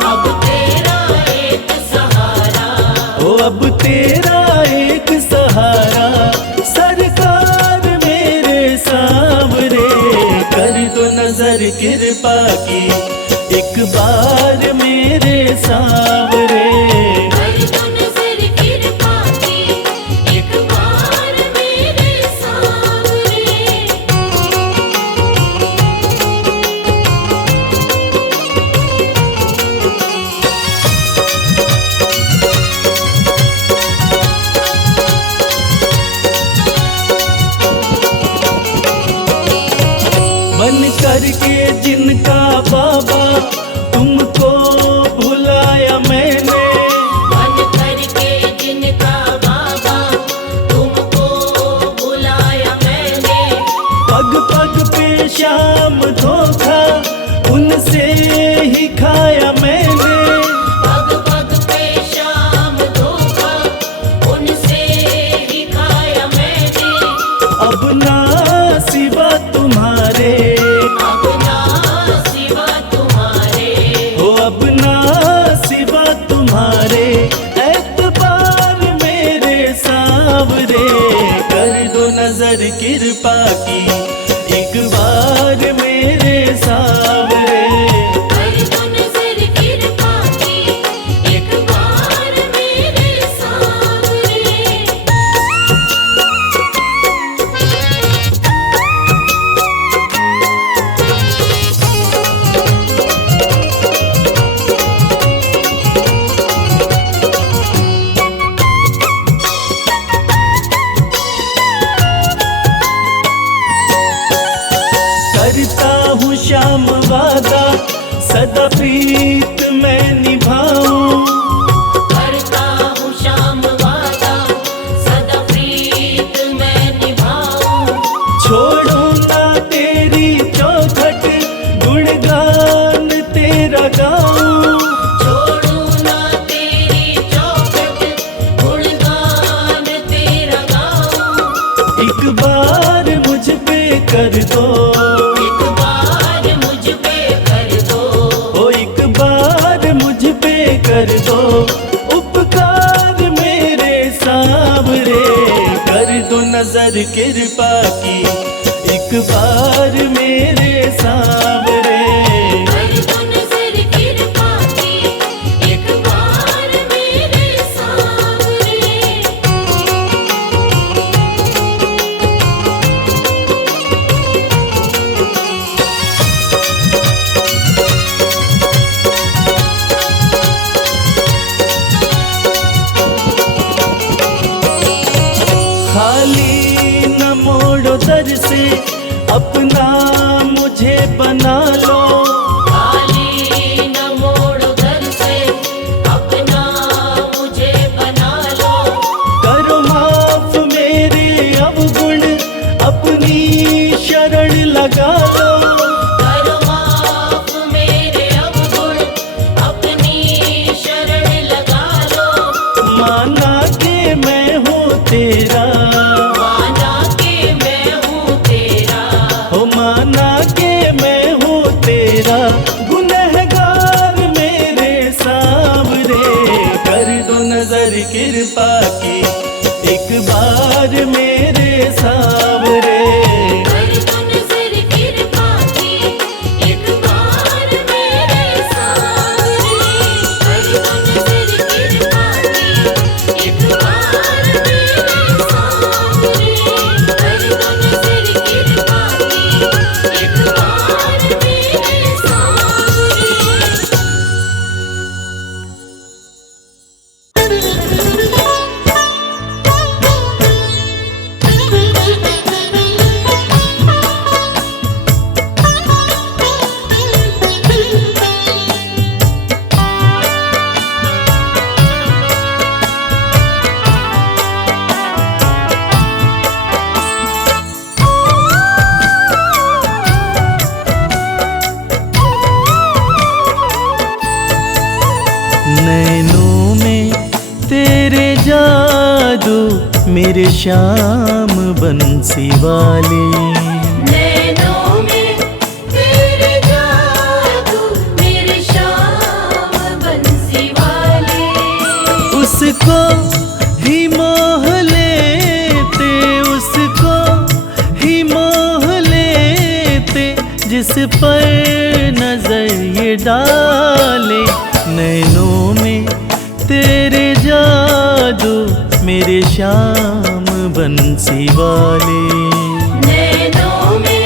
अब तेरा एक सहारा, ओ अब तेरा एक सहारा सरकार मेरे सांवरे। कर दो नजर कृपा की एक बार मेरे सांवरे। कर दो नजर कृपा की एक बार मेरे सांवरे। बन करके जिनका बाबा तुमको भुलाया मैंने। बन करके जिनका बाबा तुमको बुलाया मैंने। पग पग पे शाम धोखा उनसे ही खाया मैंने। पग पग पे शाम धोखा उनसे ही खाया मैंने। अब ना सिवा तुम्हारे, अपना सिवा तुम्हारे, हो अब ना सिवा तुम्हारे एतबार मेरे सांवरे। कर दो नजर कृपा की एक बार मेरे सांवरे। कर दो नजर कृपा की एक बार मेरे सांवरे। करता हूँ श्याम वादा सदा प्रीत मैं निभाऊं। करता हूँ शाम वादा सदा प्रीत मैं निभाऊं। छोड़ू ना तेरी चौखट गुणगान तेरा गाऊं। छोड़ू ना तेरी चौखट गुणगान तेरा गाऊं। एक बार मुझ पे कर दो, एक बार मुझ पे कर दो। ओ एक बार मुझ पे कर दो उपकार मेरे सांवरे। कर दो नजर कृपा की एक बार मेरे सांवरे। कर दो नजर कृपा की एक बार मेरे सांवरे। खाली न मोड़ो दर से अपना मुझे बना लो। खाली न मोड़ो दर से अपना मुझे बना लो। करो माफ मेरे अवगुण अपनी शरण लगा लो। करो माफ मेरे अवगुण बार मेरे सावरे। कर दो नजर कृपा की एक बार मेरे सावरे। कर दो नजर कृपा की एक बार मेरे सावरे। कर दो नजर कृपा की एक बार मेरे सावरे। नैनों में तेरे जादू मेरे श्याम बंसी वाले। नैनों में तेरे जादू मेरे श्याम बंसी वाले। उसको ही मोह लेते, उसको ही मोह लेते, जिस पर नजर ये डाले। नैनों में तेरे जादू मेरे श्याम बंसी वाले। नैनों में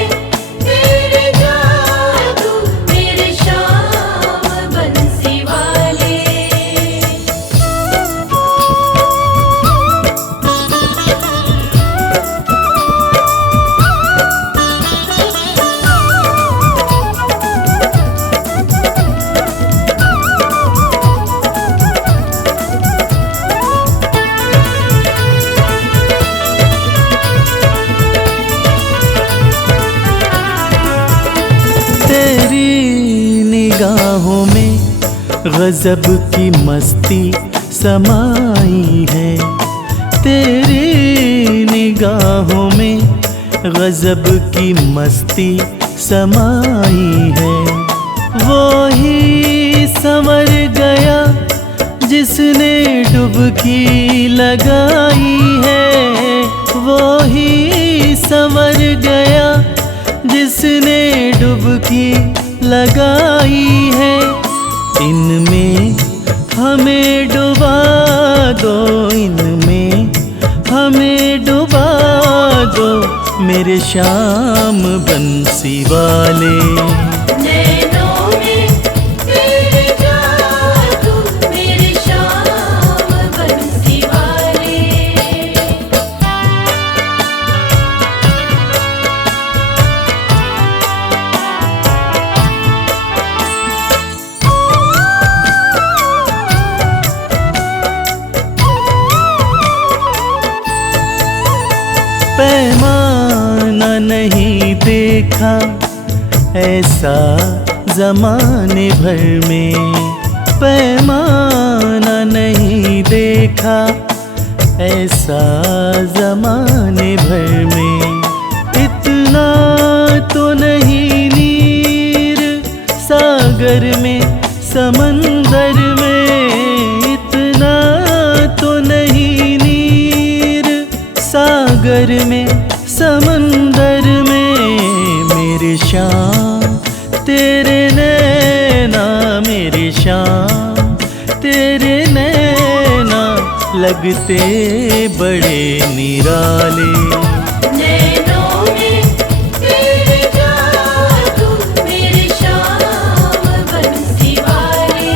तेरे जादू मेरे श्याम बंसी वाले। तेरी निगाहों में गजब की मस्ती समाई है। तेरी निगाहों में गजब की मस्ती समाई है। वो ही संवर गया जिसने डुबकी लगाई है। वो ही संवर गया जिसने डुबकी लगाई है। इनमें हमें डुबा दो, इनमें हमें डुबा दो, मेरे श्याम बंसी वाले। नैनों में तेरे जादू मेरे श्याम बंसी वाले। पैमाना नहीं देखा ऐसा जमाने भर में। पैमाना नहीं देखा ऐसा जमाने भर में। इतना तो नहीं नीर सागर में समंदर में। इतना तो नहीं नीर सागर में समंदर में। मेरे श्याम तेरे नैना, मेरे श्याम तेरे नैना लगते बड़े निराले। नैनों में तेरे जादू मेरे श्याम बंसी वाले।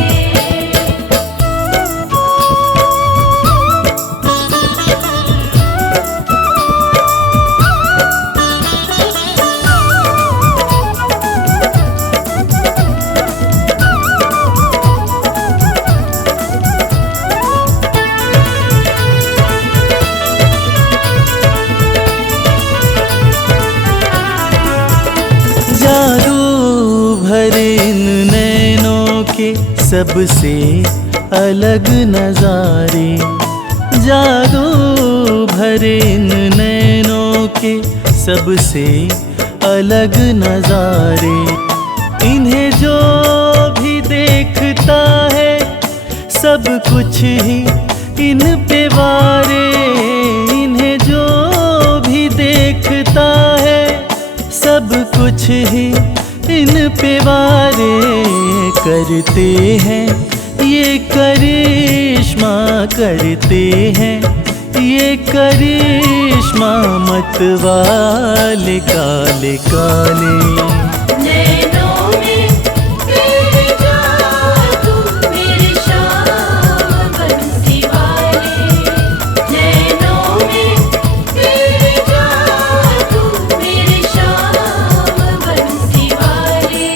जादू भरे इन नैनों के सबसे अलग नजारे। जादू भरे इन नैनों के सबसे अलग नजारे। इन्हें जो भी देखता है सब कुछ ही इन पे वारे। इन्हें जो ही इन पे वारे करते हैं, ये करिश्मा करते हैं, ये करिश्मा मत वाले काले काले। नैनों में तेरे जादू मेरे शाम बंसी वाले, नैनों में तेरे जादू मेरे शाम बंसी वाले।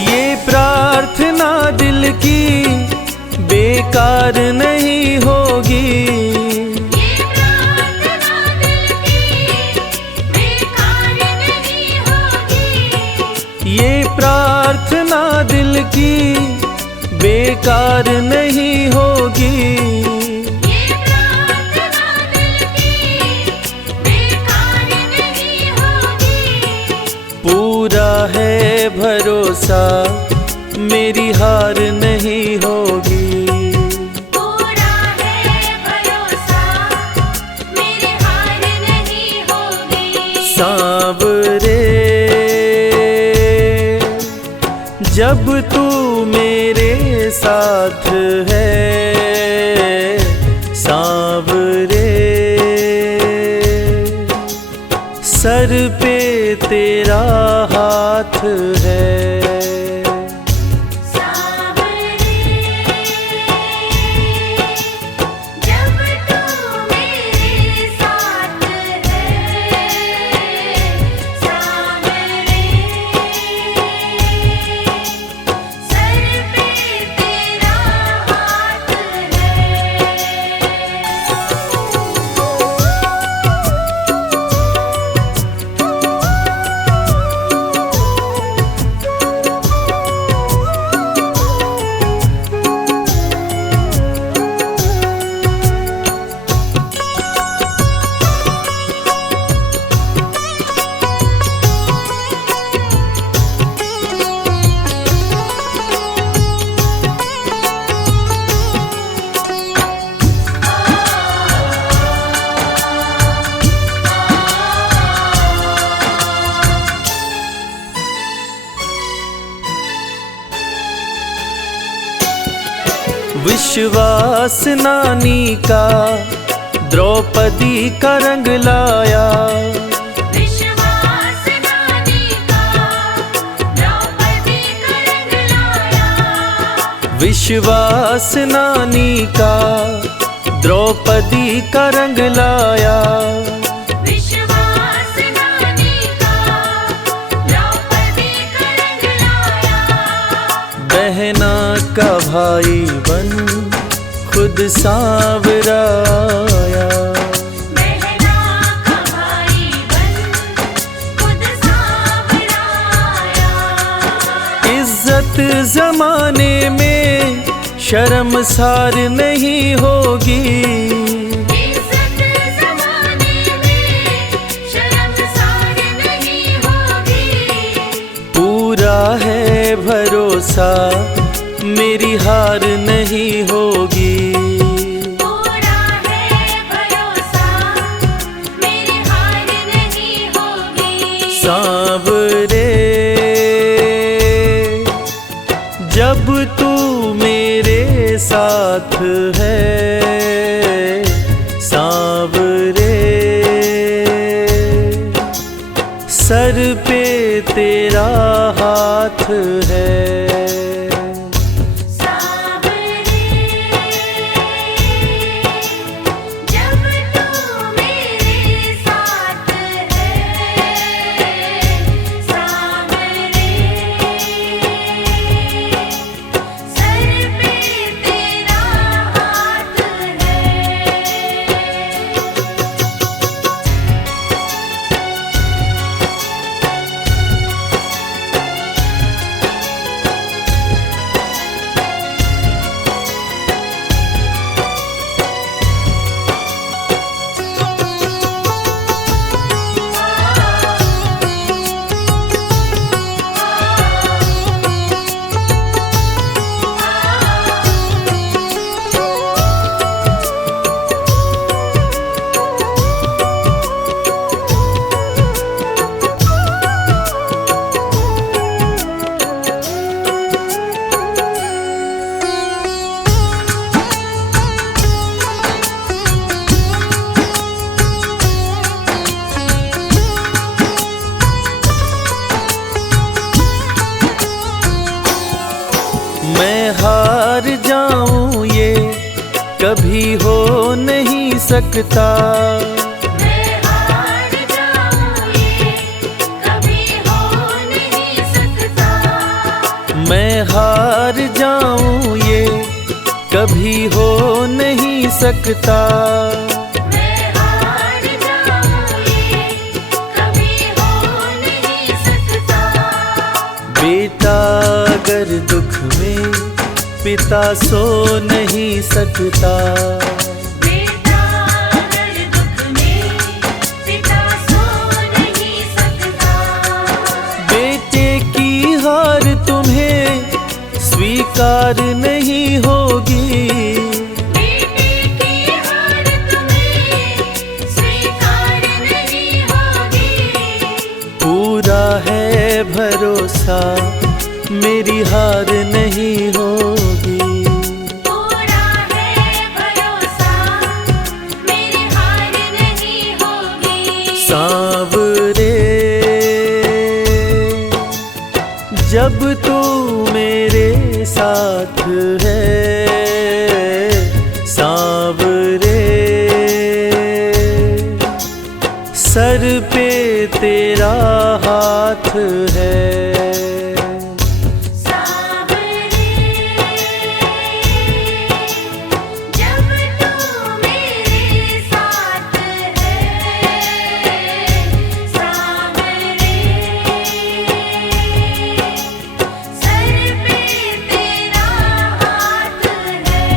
ये प्रार्थना दिल की बेकार नहीं होगी, ये प्रार्थना दिल की बेकार नहीं होगी, ये प्रार्थना दिल की बेकार नहीं होगी। ये प्रार्थना दिल की बेकार नहीं होगी। पूरा है भरोसा मेरी हार नहीं होगी, पूरा है भरोसा मेरी हार नहीं होगी। सांवरे जब तू मेरे साथ है, सांवरे सर पे तेरा हाथ है। सांवरे जब तू मेरे साथ है, सांवरे सर पे तेरा हाथ है। विश्वास नानी का द्रौपदी का रंग लाया, विश्वास नानी का द्रौपदी का रंग लाया, विश्वास नानी का द्रौपदी का रंग लाया। विश्वास नानी का द्रौपदी का रंग लाया। बहना का भाई बन खुद सांवराया, बहना का भाई बन खुद सांवराया। इज्जत जमाने में शर्मसार नहीं होगी, इज्जत ज़माने में शर्मसार नहीं होगी। पूरा है भरोसा मेरी हार नहीं होगी। पूरा है भरोसा मेरी हार नहीं होगी। सांवरे जब तू मेरे साथ है, सांवरे सर पे तेरा हाथ है। सावरे जब तू मेरे साथ है, सावरे सर पे तेरा हाथ है। मैं हार जाऊं ये कभी हो नहीं सकता। मैं हार जाऊं ये कभी हो नहीं सकता। मैं हार जाऊं ये कभी हो नहीं सकता। मैं हार जाऊं ये कभी हो नहीं सकता। बेटा अगर दुख में पिता सो नहीं सकता। बेटा अगर दुख में पिता सो नहीं सकता। बेटे की हार तुम्हें स्वीकार नहीं होगी। बेटे की हार तुम्हें स्वीकार नहीं होगी। पूरा है भरोसा मेरी हार नहीं होगी। पूरा है भरोसा मेरी हार नहीं होगी। सांवरे जब तू मेरे साथ है, सांवरे सर पे तेरा हाथ है। सावरे जब तू मेरे साथ है, सावरे सर पे तेरा हाथ है।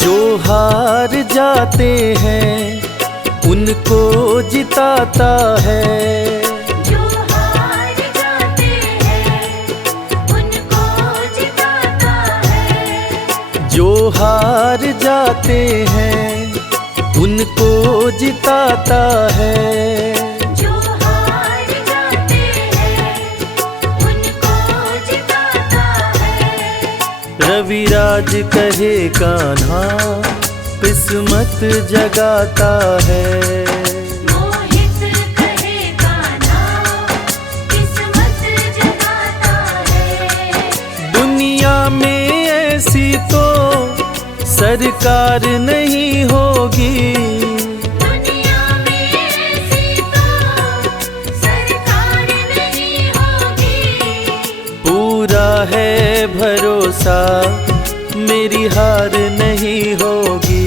जो हार जाते हैं उनको जिताता है। जो हार जाते हैं उनको जिताता है। जो हार जाते हैं उनको जिताता है। जो हार जाते हैं उनको जिताता है। रविराज कहे कान्हा किस्मत जगाता है। मोहित कहे कान्हा किस्मत जगाता है। दुनिया में ऐसी तो सरकार नहीं होगी। दुनिया में ऐसी तो सरकार नहीं होगी। पूरा है भरोसा मेरी हार नहीं होगी।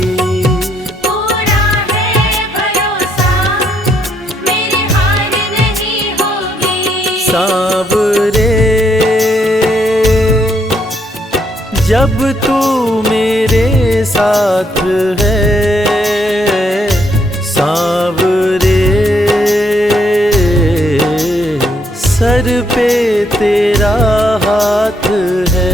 पूरा है भरोसा मेरी हार नहीं होगी। सांवरे जब तू मेरे साथ है सांवरे, सर पे तेरा हाथ है।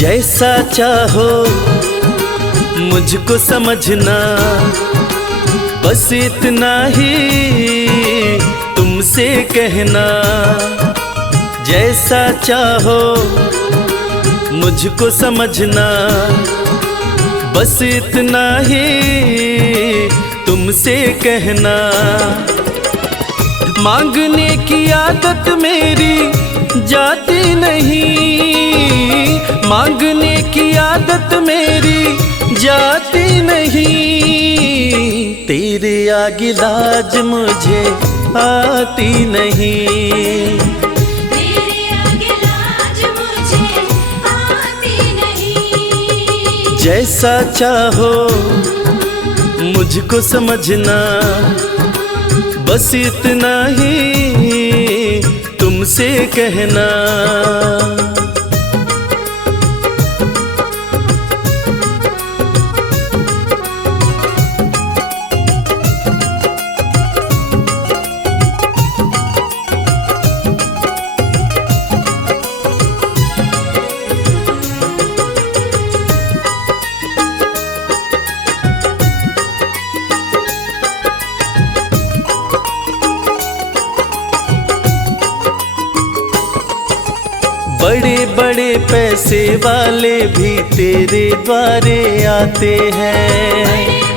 जैसा चाहो मुझको समझना, बस इतना ही तुमसे कहना। जैसा चाहो मुझको समझना, बस इतना ही तुमसे कहना। मांगने की आदत मेरी जाती नहीं, मांगने की आदत मेरी जाती नहीं। तेरे आगे लाज मुझे आती नहीं, तेरे आगे लाज मुझे आती नहीं। जैसा चाहो मुझको समझना, बस इतना ही तुमसे कहना। बड़े बड़े पैसे वाले भी तेरे द्वारे आते हैं,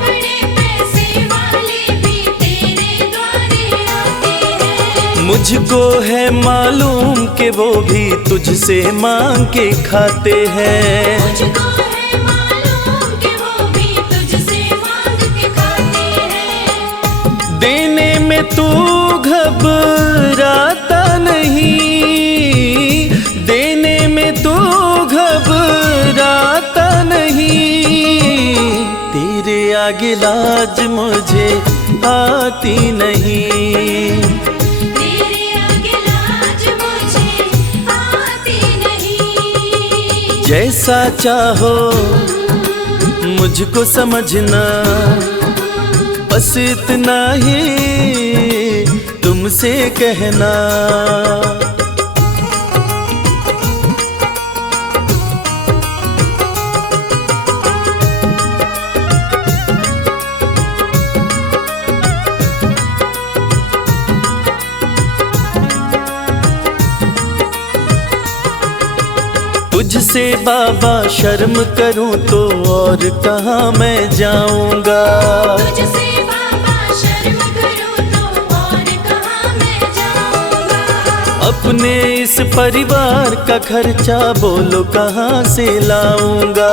बड़े पैसे वाले भी तेरे द्वारे आते हैं। मुझको है मालूम कि वो भी तुझसे मांग के खाते हैं। मुझको है मालूम कि वो भी तुझसे मांग के खाते हैं। देने में तू घबराता नहीं, देने में तू घबराता नहीं। तेरे आगे लाज मुझे आती नहीं, तेरे आगे लाज मुझे आती नहीं। जैसा चाहो मुझको समझना, बस इतना ही तुमसे कहना। तुझसे बाबा शर्म करूं तो और कहाँ मैं जाऊंगा। तुझसे बाबा शर्म करूं तो और कहाँ मैं जाऊंगा। अपने इस परिवार का खर्चा बोलो कहाँ से लाऊंगा।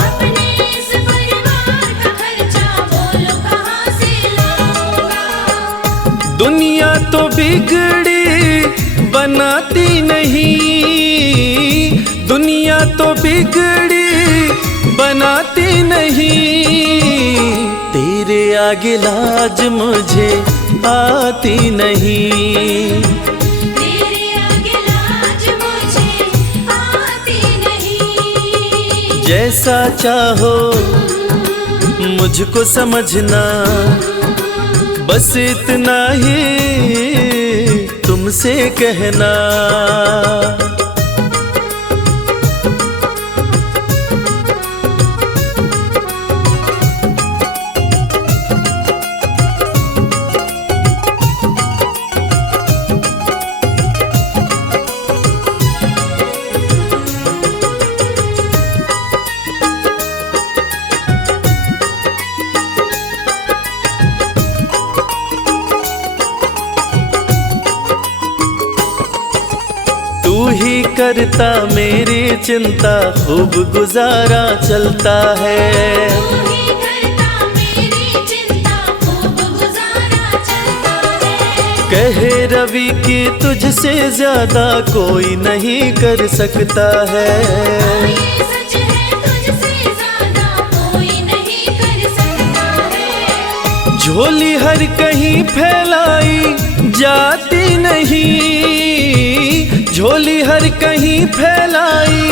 अपने इस परिवार का खर्चा बोलो कहाँ से लाऊंगा। दुनिया तो बिगड़ी बनाती नहीं, दुनिया तो बिगड़ी बनाती नहीं। तेरे आगे लाज मुझे आती नहीं, तेरे आगे लाज मुझे आती नहीं। जैसा चाहो मुझको समझना, बस इतना ही तुमसे कहना। ही करता मेरी चिंता, खूब गुजारा चलता है। तू ही करता मेरी चिंता, खूब गुजारा चलता है। कहे रवि की तुझसे ज्यादा कोई नहीं कर सकता है। ये सच है, तुझसे ज्यादा कोई नहीं कर सकता है। झोली हर कहीं फैलाई जाती नहीं, झोली हर कहीं फैलाई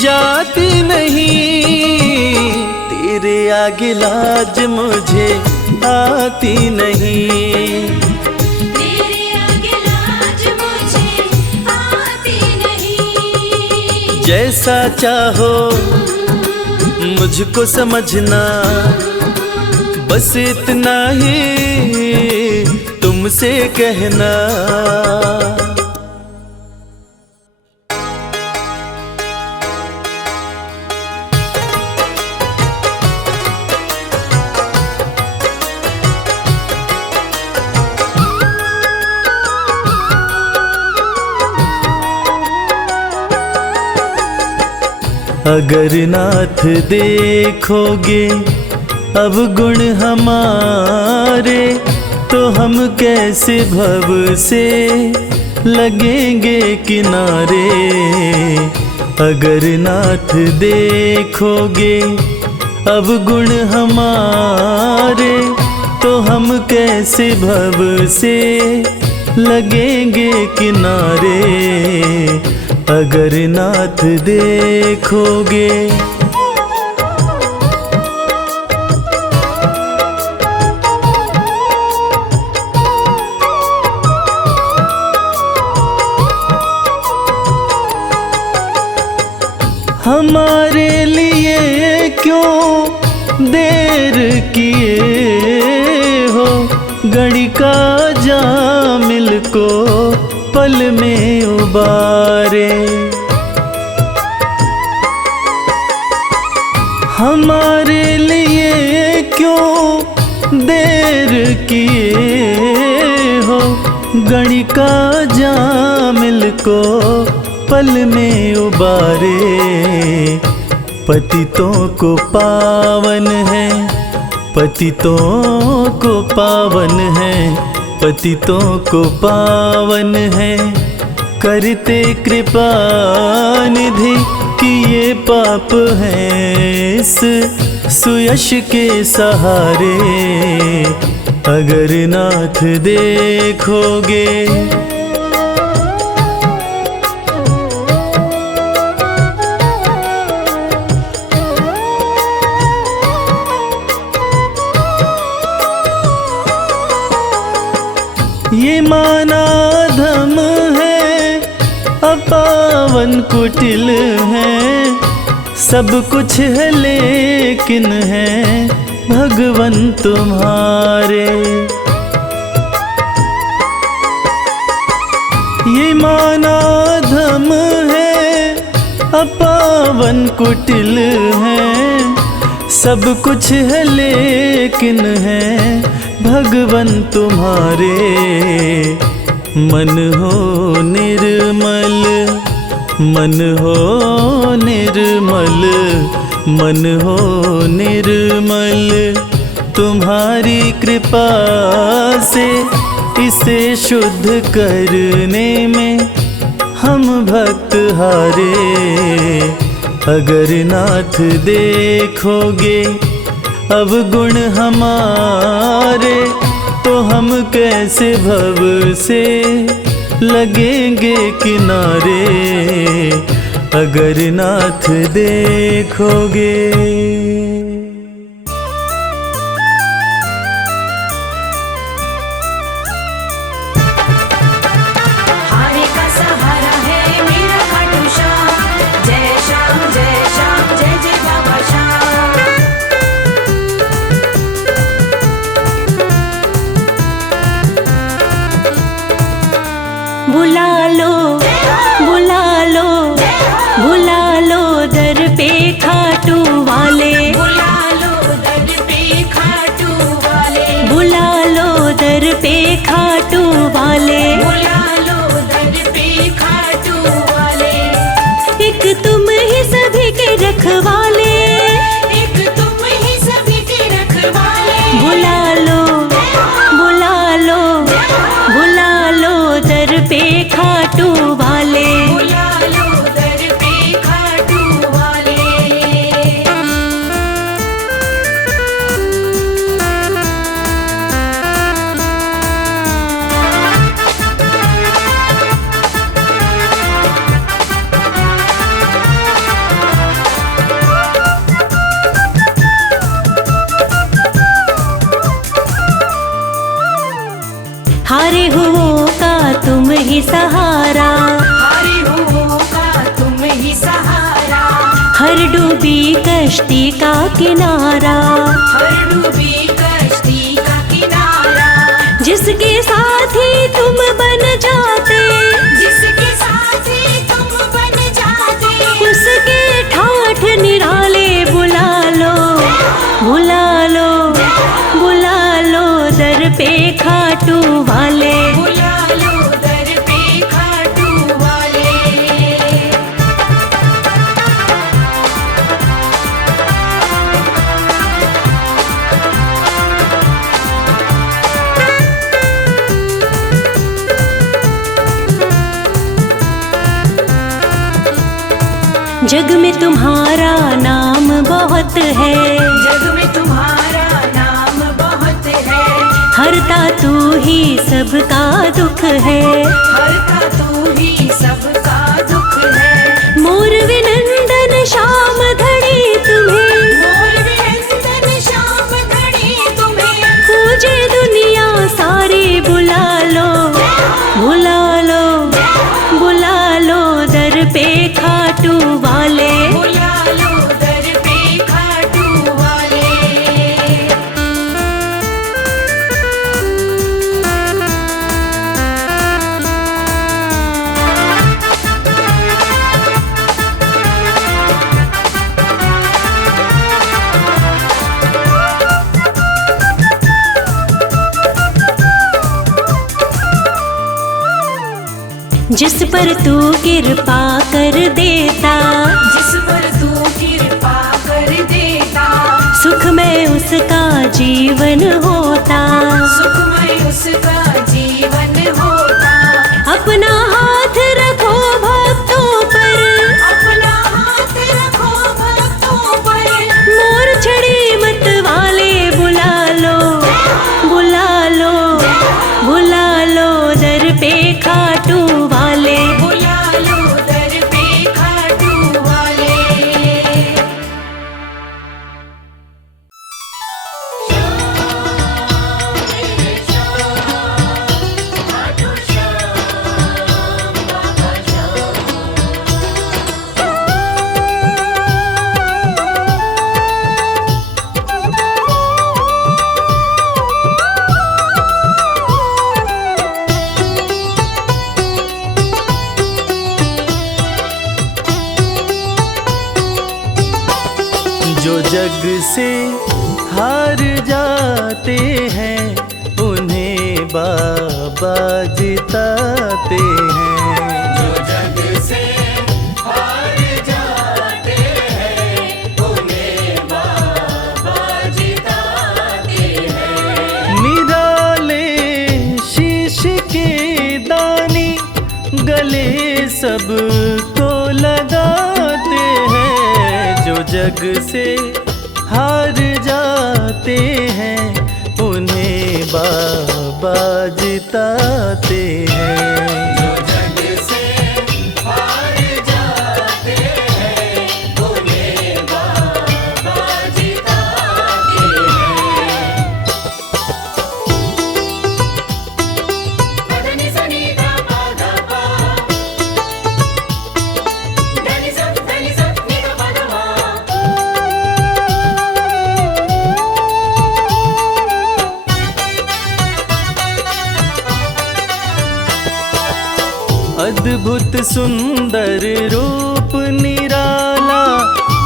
जाती नहीं। तेरे आगे लाज मुझे आती नहीं। तेरे आगे लाज मुझे आती नहीं। जैसा चाहो मुझको समझना, बस इतना ही तुमसे कहना। अगर नाथ देखोगे अब गुण हमारे, तो हम कैसे भव से लगेंगे किनारे। अगर नाथ देखोगे अब गुण हमारे, तो हम कैसे भव से लगेंगे किनारे। अगर नाथ देखोगे। हमारे लिए क्यों देर किए हो, घड़ी का जामिल को पल में उबारे। हमारे लिए क्यों देर किए हो, घड़ी का जामिल को पल में उबारे। पतितों को पावन है, पतितों को पावन है, पतितों को पावन है। करते कृपा निधि कि ये पाप हैं इस सुयश के सहारे। अगर नाथ देखोगे। ये माना धम है, अपावन कुटिल है, सब कुछ है लेकिन है भगवन तुम्हारे। ये माना धम है, अपावन कुटिल है, सब कुछ है लेकिन है भगवन तुम्हारे। मन हो निर्मल, मन हो निर्मल, मन हो निर्मल, तुम्हारी कृपा से इसे शुद्ध करने में हम भक्त हारे। अगर नाथ देखोगे अब गुण हमारे, तो हम कैसे भव से लगेंगे किनारे। अगर नाथ देखोगे। हारे का सहारा है मेरा खाटू श्याम। जय श्याम जय श्याम जय जय बाबा श्याम। बुला लो बुला लो बुला लो दर पे खाटू वाले। बुला लो दर पे खाटू वाले। बुला लो दर पे खाटू वाले। बुला लो दर पे खाटू वाले। लो दर पे खाटू वाले। बुला लो दर पे खाटू वाले। हारे हुओं का तुम ही सहारा, हारी हुओं का तुम ही सहारा। हर डूबी कश्ती का किनारा, हर डूबी कश्ती का किनारा। जिसके साथी तुम बन जाते, जिसके साथी तुम बन जाते। उसके ठाठ निराले बुला लो, बुला लो, बुला लो दर पे खाटू वाले। बुला लो दर पे खाटू वाले। जग में तुम्हारा नाम बहुत है, जग में तुम्हारा नाम बहुत है। हरता तू ही सबका दुख है। हरता तू ही सबका दुख है। मोर विनंदन श्याम धड़ी तुम्हें, मोर विनंदन श्याम धड़ी तुम्हें। पूजे दुनिया सारी बुला लो, बुला लो, बुला लो दर पे खाटू वाले। बुला लो दर पे खाटू वाले। जिस पर तू कृपा कर देता, जिस पर तू कृपा कर देता। सुखमय उसका जीवन होता। सुखमय उसका जीवन होता। अपना हाथ रखो भक्तों पर, अपना हाथ रखो भक्तों पर। मोर छड़ी मत वाले बुला लो, बुला लो, बुला लो दर पे खाटू वाले। बुला लो दर पे खाटू वाले। जो जग से हार जाते हैं उन्हें बाबा जिताते हैं। जो जग से हार जाते हैं उन्हें बाबा जिताते हैं। निराले शीश के दानी गले सबको लगाते हैं। जो जग से हार जाते हैं उन्हें बाबा जिताते हैं। जो जग से हार जाते हैं उन्हें बाबा जिताते हैं। मदनी सनी दा पा दा पा। धनी सब नी दा पा दा मा। अद्भुत सुंदर रूप निराला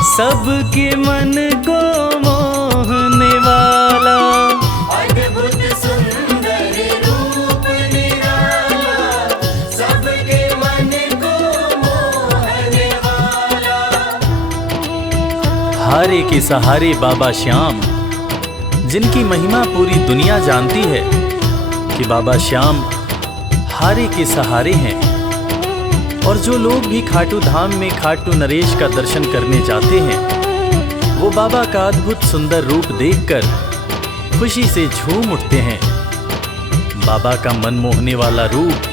सबके मन को मोहने वाला। अद्भुत सुंदर रूप निराला सबके मन को मोहने वाला। हारे के सहारे बाबा श्याम, जिनकी महिमा पूरी दुनिया जानती है कि बाबा श्याम हारे के सहारे हैं। और जो लोग भी खाटू धाम में खाटू नरेश का दर्शन करने जाते हैं, वो बाबा का अद्भुत सुंदर रूप देखकर खुशी से झूम उठते हैं। बाबा का मन मोहने वाला रूप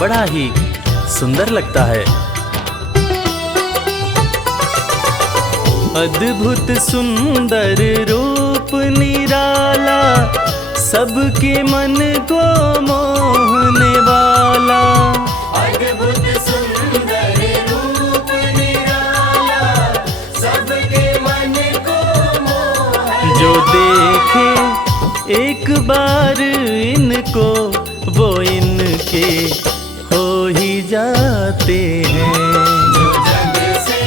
बड़ा ही सुंदर लगता है। अद्भुत सुंदर रूप निराला, सबके मन को मोहने वाला। अद्भुत सुंदर रूप निराला, सबके मन को मोहने जो देखे एक बार इनको, वो इनके हो ही जाते हैं। जो जग से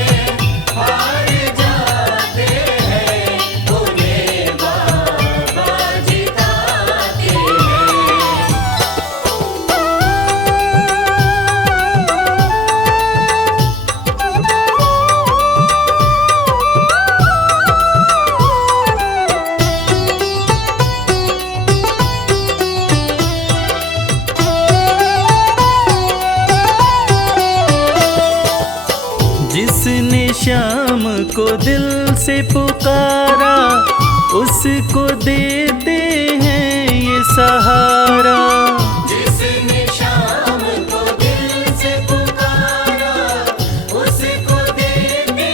हार जाते हैं, उन्हें बाबा जिताते हैं। जिसने श्याम को दिल से पुकारा, उसको देते हैं ये सहारा। जिसने शाम को दिल से पुकारा, उसको देते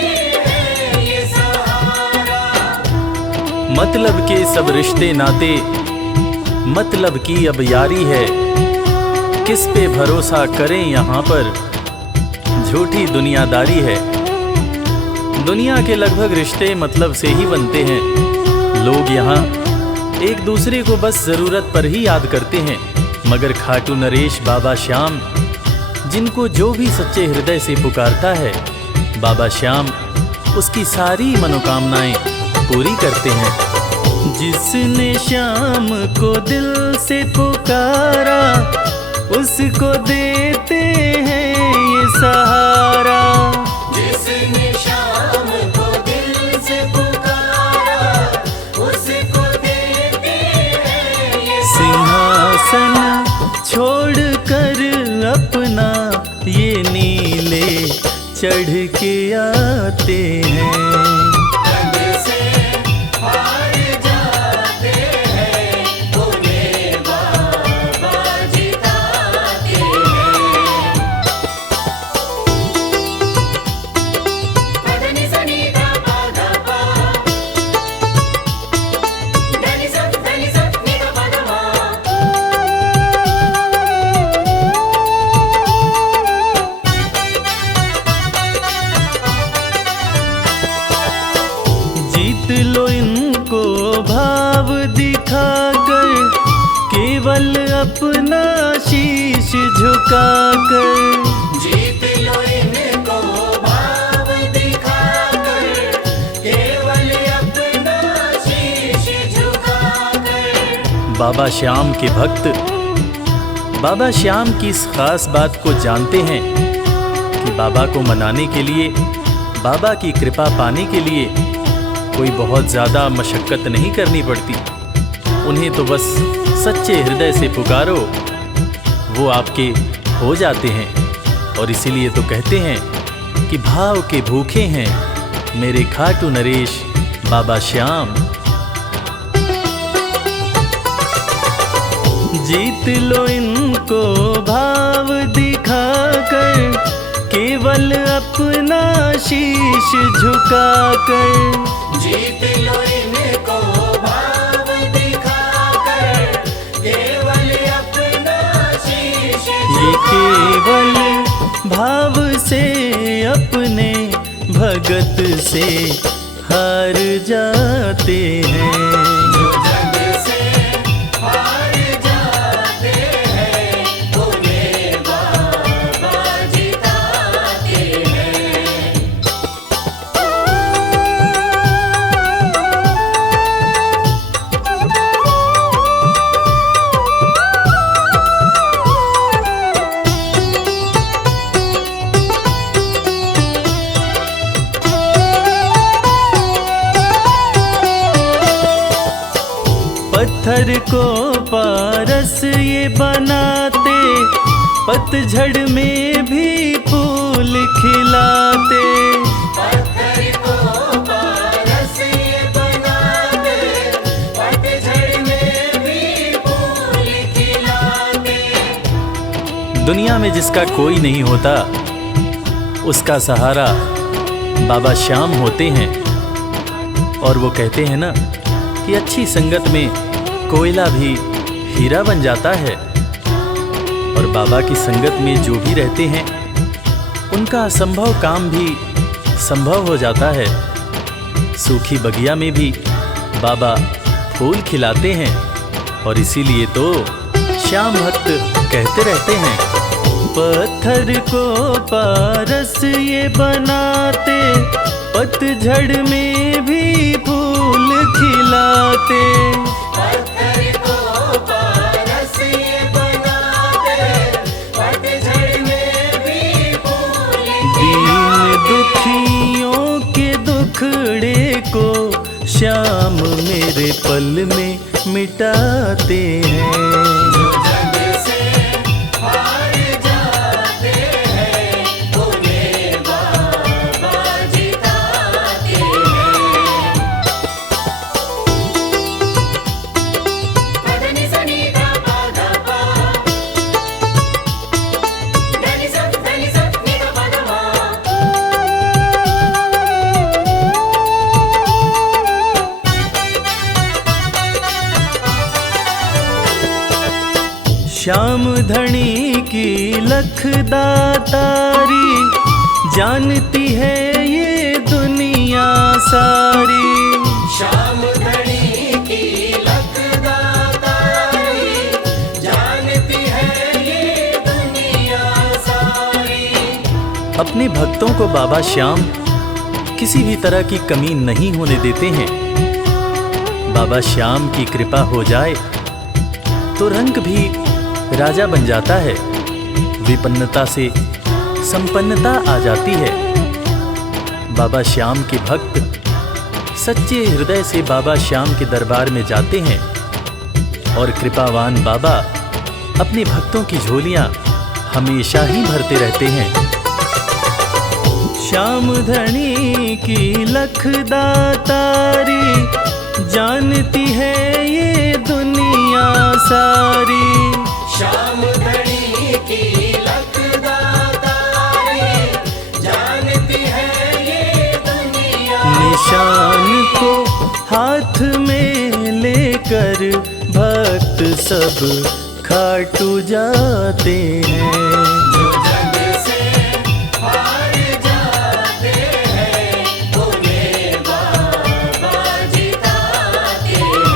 हैं ये सहारा। मतलब के सब रिश्ते नाते, मतलब की अब यारी है। किस पे भरोसा करें यहाँ पर, झूठी दुनियादारी है। दुनिया के लगभग रिश्ते मतलब से ही बनते हैं। लोग यहाँ एक दूसरे को बस जरूरत पर ही याद करते हैं, मगर खाटू नरेश बाबा श्याम, जिनको जो भी सच्चे हृदय से पुकारता है, बाबा श्याम उसकी सारी मनोकामनाएं पूरी करते हैं। जिसने श्याम को दिल से पुकारा, उसको देते हैं ये सहारा। जिसने शाम को दिल से पुकारा, उसको देते हैं ये सिंहासन छोड़कर अपना ये नीले चढ़ के आते हैं। जग से हार जाते हैं, उन्हें बाबा जिताते हैं। पदनि सनि धा पा धा पा, धनि सा नि धा पा धा मा। जीत लो इनको भाव दिखाकर, केवल अपना शीश झुकाकर। जीत लो इनको भाव दिखाकर, केवल अपना शीश झुकाकर। बाबा श्याम के भक्त बाबा श्याम की इस खास बात को जानते हैं कि बाबा को मनाने के लिए, बाबा की कृपा पाने के लिए कोई बहुत ज़्यादा मशक्क़त नहीं करनी पड़ती। उन्हें तो बस सच्चे हृदय से पुकारो, वो आपके हो जाते हैं। और इसीलिए तो कहते हैं कि भाव के भूखे हैं मेरे खाटू नरेश बाबा श्याम। जीत लो इनको भाव दिखाकर, केवल अपना शीश झुकाकर। जीत लो इनको भाव दिखाकर, केवल अपना शीश ये केवल भाव से अपने भगत से हार जाते हैं। जो जग से हार जाते हैं, उन्हें बाबा जिताते हैं। पत्थर को पारस ये बनाते, पतझड़ में भी फूल खिलाते। पत्थर को पारस ये बनाते, पतझड़ में भी फूल खिलाते। दुनिया में जिसका कोई नहीं होता उसका सहारा बाबा श्याम होते हैं। और वो कहते हैं ना कि अच्छी संगत में कोयला भी हीरा बन जाता है। और बाबा की संगत में जो भी रहते हैं उनका असंभव काम भी संभव हो जाता है। सूखी बगिया में भी बाबा फूल खिलाते हैं। और इसीलिए तो श्याम भक्त कहते रहते हैं, पत्थर को पारस ये बनाते, पतझड़ में भी फूल खिलाते। पत्थर को पारस ये बनाते, पतझड़ में भी फूल दीन दुखियों के दुखड़े को श्याम मेरे पल में मिटाते हैं। श्याम धनी की लख दातारी, जानती है ये दुनिया सारी। श्याम धनी की लख दातारी, जानती है ये दुनिया सारी। अपने भक्तों को बाबा श्याम किसी भी तरह की कमी नहीं होने देते हैं। बाबा श्याम की कृपा हो जाए तो रंग भी राजा बन जाता है, विपन्नता से संपन्नता आ जाती है। बाबा श्याम के भक्त सच्चे हृदय से बाबा श्याम के दरबार में जाते हैं और कृपावान बाबा अपने भक्तों की झोलियां हमेशा ही भरते रहते हैं। श्याम धनी की लख दातारी, जानती है ये दुनिया सारी। श्याम धनी की लख दातारी, जानती है ये दुनिया। निशान को हाथ में लेकर भक्त सब खाटू जाते हैं। जो जग से हार जाते हैं, उन्हें बाबा जिताते हैं।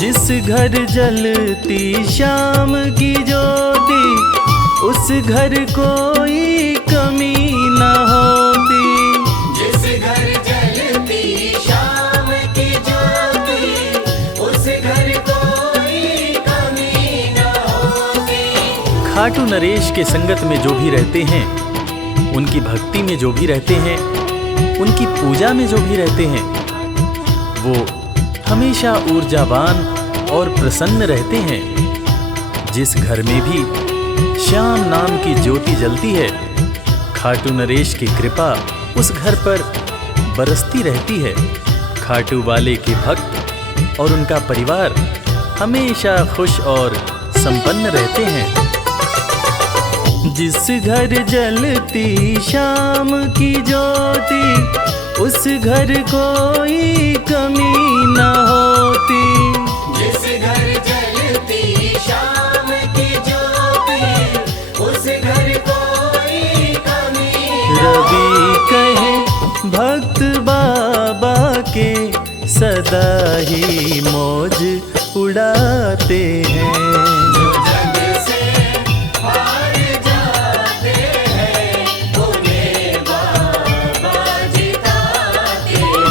जिस घर जलती श्याम की ज्योति, उस घर कोई कमी न होती। जिस घर जलती श्याम की ज्योति, उस घर कोई कमी न होती। खाटू नरेश के संगत में जो भी रहते हैं, उनकी भक्ति में जो भी रहते हैं, उनकी पूजा में जो भी रहते हैं, वो हमेशा ऊर्जावान और प्रसन्न रहते हैं। जिस घर में भी श्याम नाम की ज्योति जलती है, खाटू नरेश की कृपा उस घर पर बरसती रहती है। खाटू वाले के भक्त और उनका परिवार हमेशा खुश और संपन्न रहते हैं। जिस घर जलती श्याम की ज्योति, उस घर कोई कमी न होती। जिस घर जलती श्याम की ज्योति, उस घर कोई कमी न रवि कहे भक्त बाबा के, सदा ही मौज उड़ाते हैं। जो जग से हार जाते हैं, उन्हें बाबा जिताते हैं।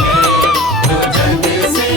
जो जग से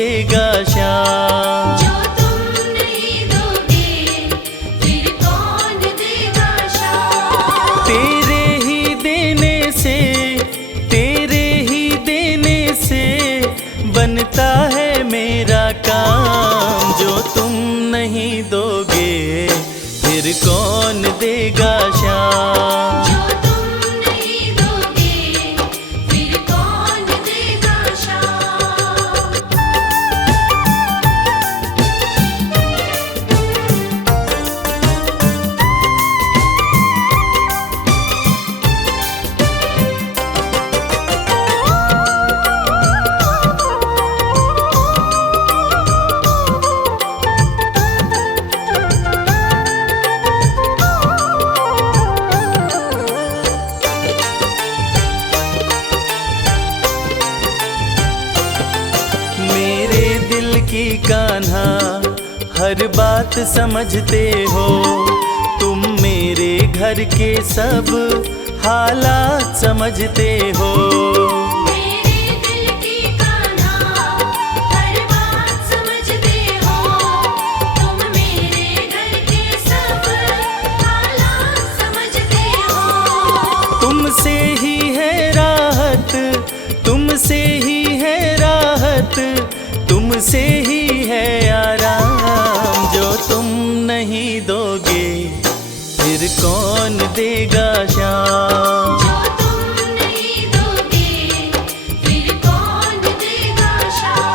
देगा श्याम। जो तुम नहीं दोगे फिर कौन देगा श्याम। तेरे ही देने से, तेरे ही देने से बनता है मेरा काम। जो तुम नहीं दोगे फिर कौन देगा श्याम। जो तुम नहीं दोगे फिर कौन देगा श्याम। मेरे दिल की कान्हा हर बात समझते हो। तुम मेरे घर के सब हालात समझते हो। मेरे दिल की कान्हा हर बात समझते हो। तुम मेरे घर के सब हालात समझते हो। तुमसे ही है राहत, तुमसे ही है राहत, तुमसे ही है आराम। जो तुम नहीं दोगे फिर कौन देगा श्याम। जो तुम नहीं दोगे फिर कौन देगा श्याम।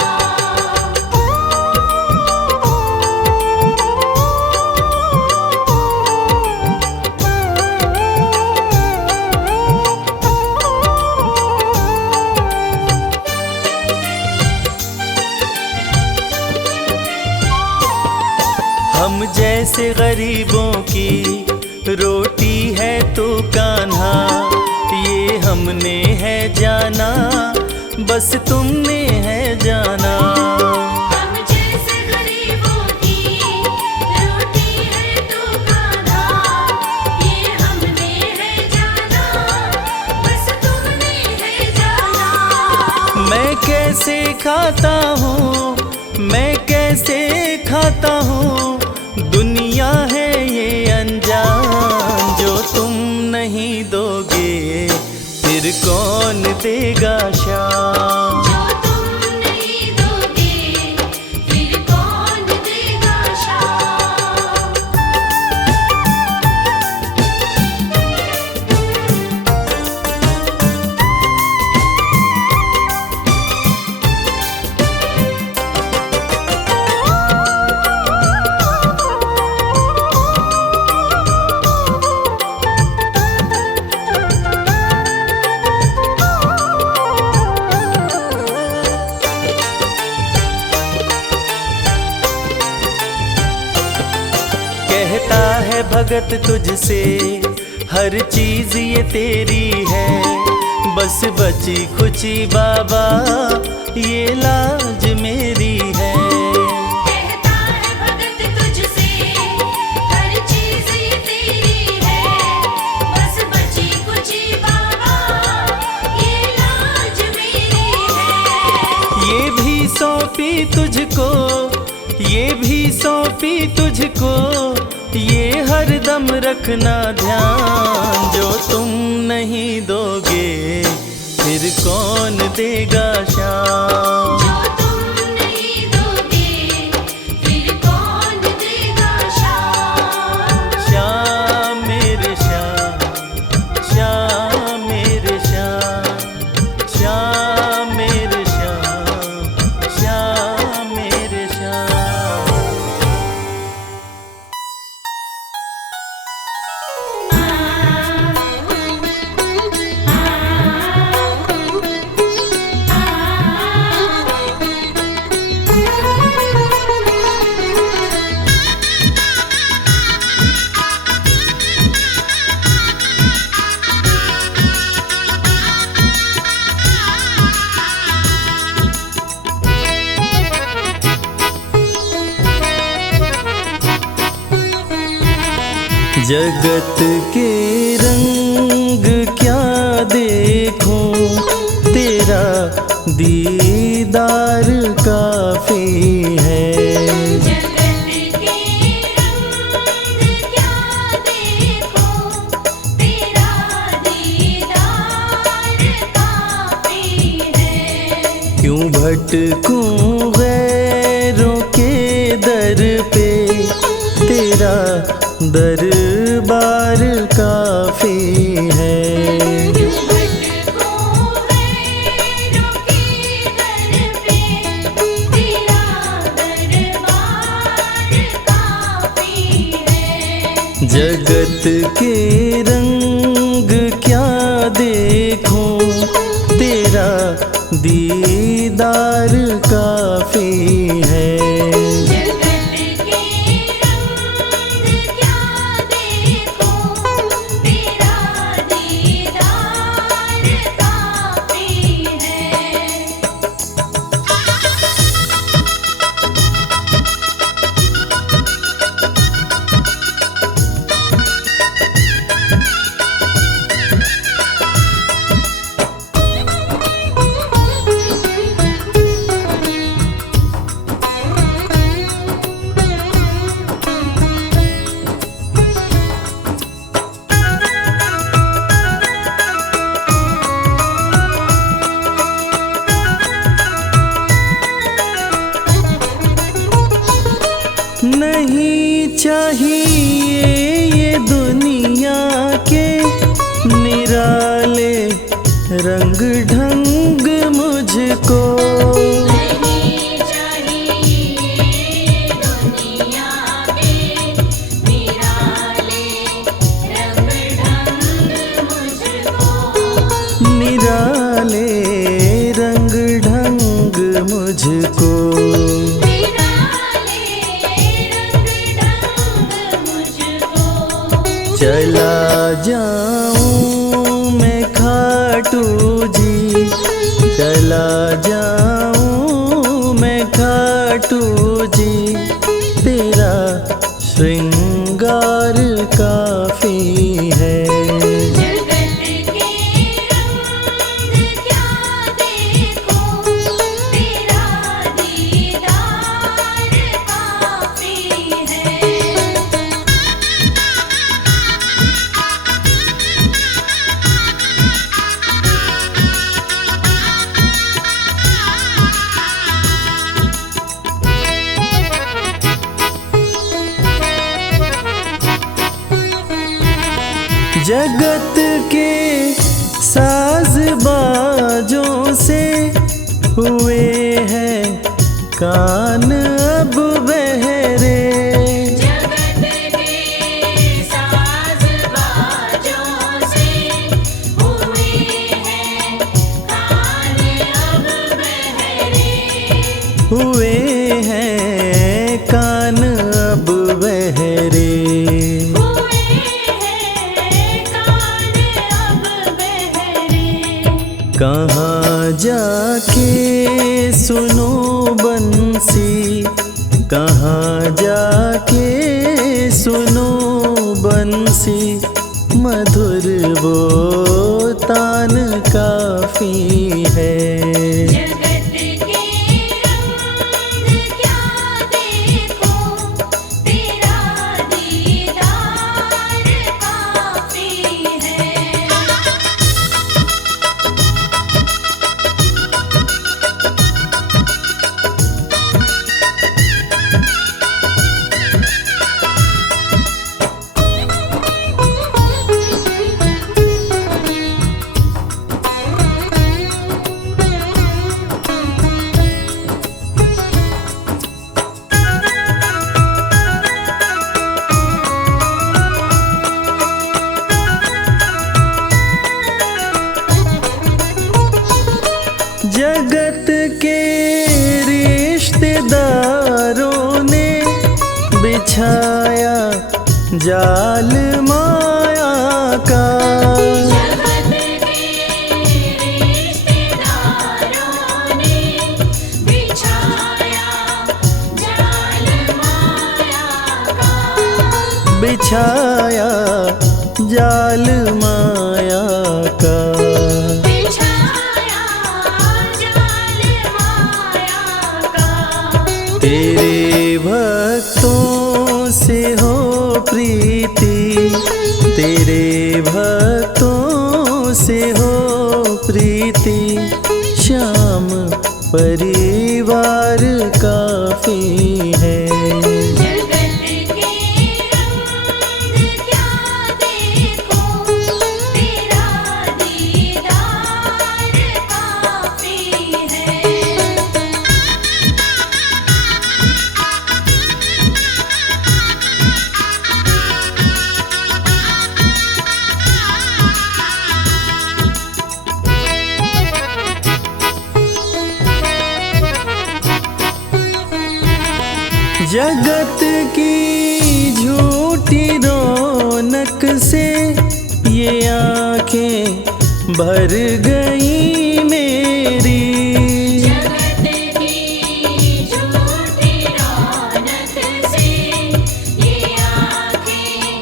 हम जैसे गरीबों की रोटी है तो कान्हा, ये हमने है जाना, बस तुमने है जाना। हम जैसे गरीबों की रोटी है तो कान्हा, ये हमने है जाना, बस तुमने है जाना। मैं कैसे खाता हूँ, मैं कैसे खाता हूँ, दुनिया है ये अनजान। जो तुम नहीं दोगे फिर कौन देगा श्याम। जो तुम नहीं दोगे फिर कौन देगा श्याम। कहता है भगत तुझसे हर चीज ये तेरी है, बस बची खुची बाबा ये लाज मेरी है। कहता है भगत तुझसे हर चीज ये तेरी है, बस बची कुची बाबा ये लाज मेरी है। ये भी सौंपी तुझको, ये भी सौंपी तुझको, ये हर दम रखना ध्यान। जो तुम नहीं दोगे फिर कौन देगा श्याम। जो तुम नहीं दोगे फिर कौन देगा श्याम। श्याम मेरे श्याम, श्याम मेरे श्याम, श्याम मेरे श्याम, श्याम मेरे श्याम। जगत के रंग क्या देखूं, तेरा दीदार काफी भटकूं गैरों के दर पे, तेरा दरबार काफी है। जगत के रंग क्या देखूं, तेरा दीदार काफी है। जगत के रंग क्या देखूं, तेरा दीदार काफी है। नहीं चाहिए ये दुनिया के निराले रंग ढंग मुझको, नहीं चाहिए दुनिया के निराले रंग ढंग मुझको, निराले रंग ढंग मुझको। चला जाऊं मैं खाटू जी, चला जाऊं मैं खाटू जी, तेरा श्रृंगार काफी है। जगत के रंग क्या देखूं, तेरा दीदार काफी है। जगत के साज बाजों से हुए हैं कान अब बहरे, जगत के साज बाजों से हुए हैं कान अब बहरे, हुए हैं कान अब बहरे। हुए हैं कान अब बहरे। कहाँ जाके सुनो बंसी, कहाँ जाके सुनो बंसी, मधुर वो तान काफी है। जगत के रंग क्या देखूं, तेरा दीदार काफी है। जगत के रिश्तेदारों ने बिछाया जाल माया का, जगत के रिश्तेदारों ने बिछाया जाल माया का, बिछाया जाल माया का। बिछाया जाल माया का। तेरे भक्तों से हो प्रीति, तेरे भक्तों से हो प्रीति, श्याम परी प्यार काफी है। जगत के रंग क्या देखो, तेरा दीदार काफी है। जगत की झूठी रौनक से ये आंखें भर गई मेरी। जगत की झूठी रौनक से ये आँखें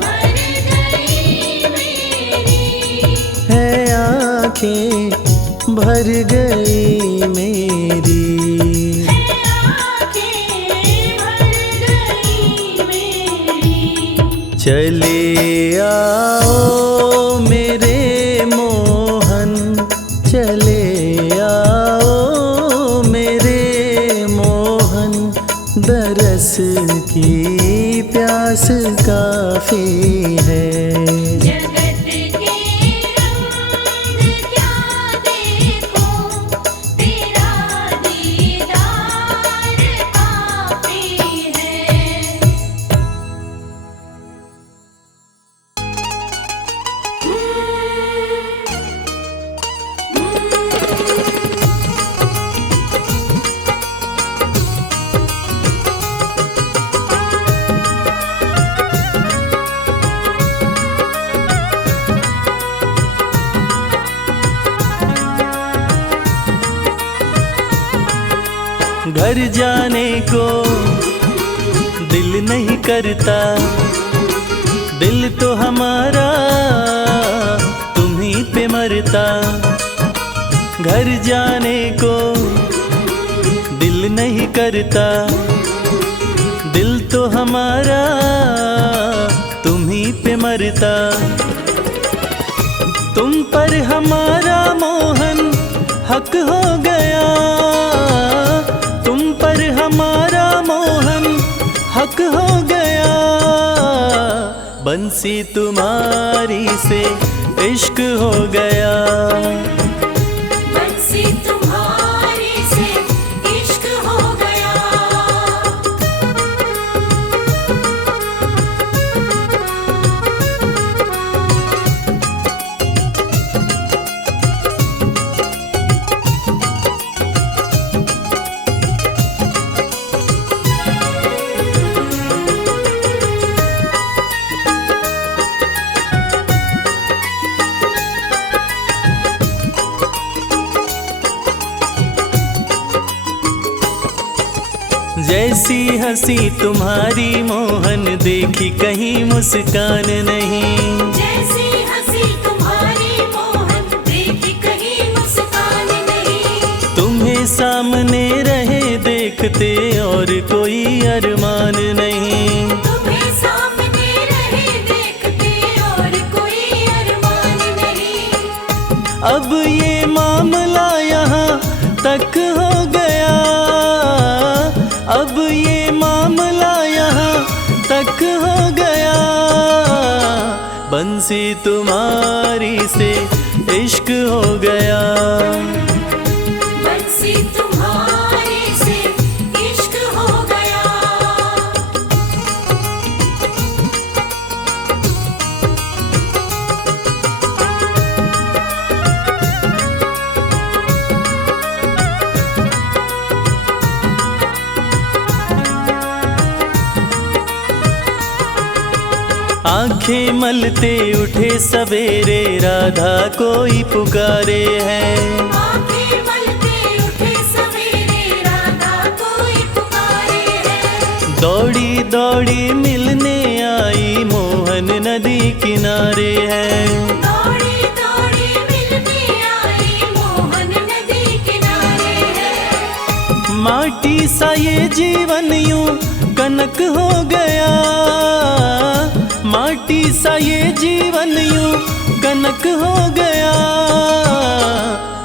भर गई मेरी। है आंखें भर गई मेरी। चले आओ मेरे मोहन, चले आओ मेरे मोहन, दरस की प्यास काफी है। जगत के रंग क्या देखो, तेरा दीदार काफी है। घर जाने को दिल नहीं करता, दिल तो हमारा तुम्हीं पे मरता। घर जाने को दिल नहीं करता, दिल तो हमारा तुम्हीं पे मरता। तुम पर हमारा मोहन हक हो गया, तुम पर हमारा मोहन हक हो गया। बंसी तुम्हारी से इश्क हो गया। बंसी तुम्हारी से इश्क हो गया। जैसी हंसी तुम्हारी मोहन, देखी कहीं मुस्कान नहीं। जैसी हंसी तुम्हारी मोहन, देखी कहीं मुस्कान नहीं। तुम्हें सामने रहे देखते और कोई अरमान नहीं। तुम्हें सामने रहे देखते और कोई अरमान नहीं। अब ये मामला यहाँ तक हो गया, अब ये मामला यहाँ तक हो गया। बंसी तुम्हारी से इश्क हो गया। बंसी तुम्हारी से इश्क हो गया। आंखें मलते उठे सवेरे, राधा कोई पुकारे है। आंखें मलते उठे सवेरे, राधा कोई पुकारे है। दौड़ी दौड़ी मिलने आई, मोहन नदी किनारे है। दौड़ी दौड़ी मिलने आई, मोहन नदी किनारे है। माटी सा ये जीवन यूं कनक हो गया, माटी सा ये जीवन यूं कनक हो गया।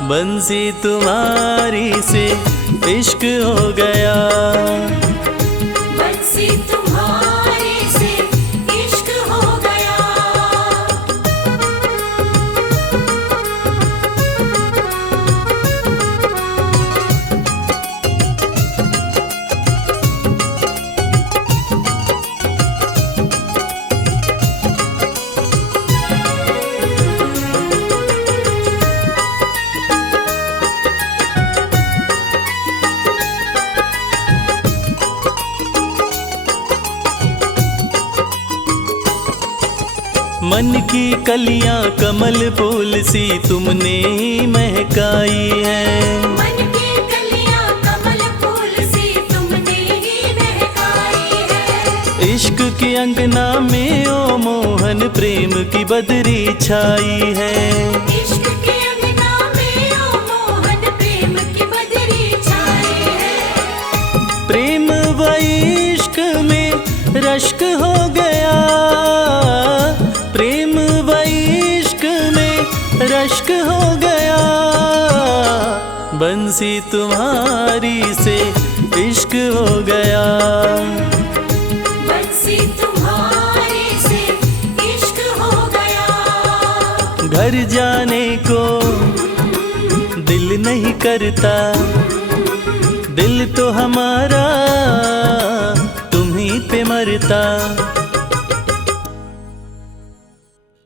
बंसी तुम्हारी से इश्क हो गया। बंसी तुम्हारे से इश्क हो गया। मन की कलियां कमल फूल सी तुमने महकाई है। मन की कलियां कमल फूल सी तुमने ही महकाई है। इश्क के अंगना में ओ मोहन प्रेम की बदरी छाई है। इश्क के अंगना में ओ मोहन प्रेम की बदरी छाई है। प्रेम व इश्क में रश्क हो गया। प्रेम व इश्क में रश्क हो गया। बंसी तुम्हारी से इश्क हो गया। बंसी तुम्हारे से इश्क हो गया। घर जाने को दिल नहीं करता। दिल तो हमारा तुम्हीं पे मरता।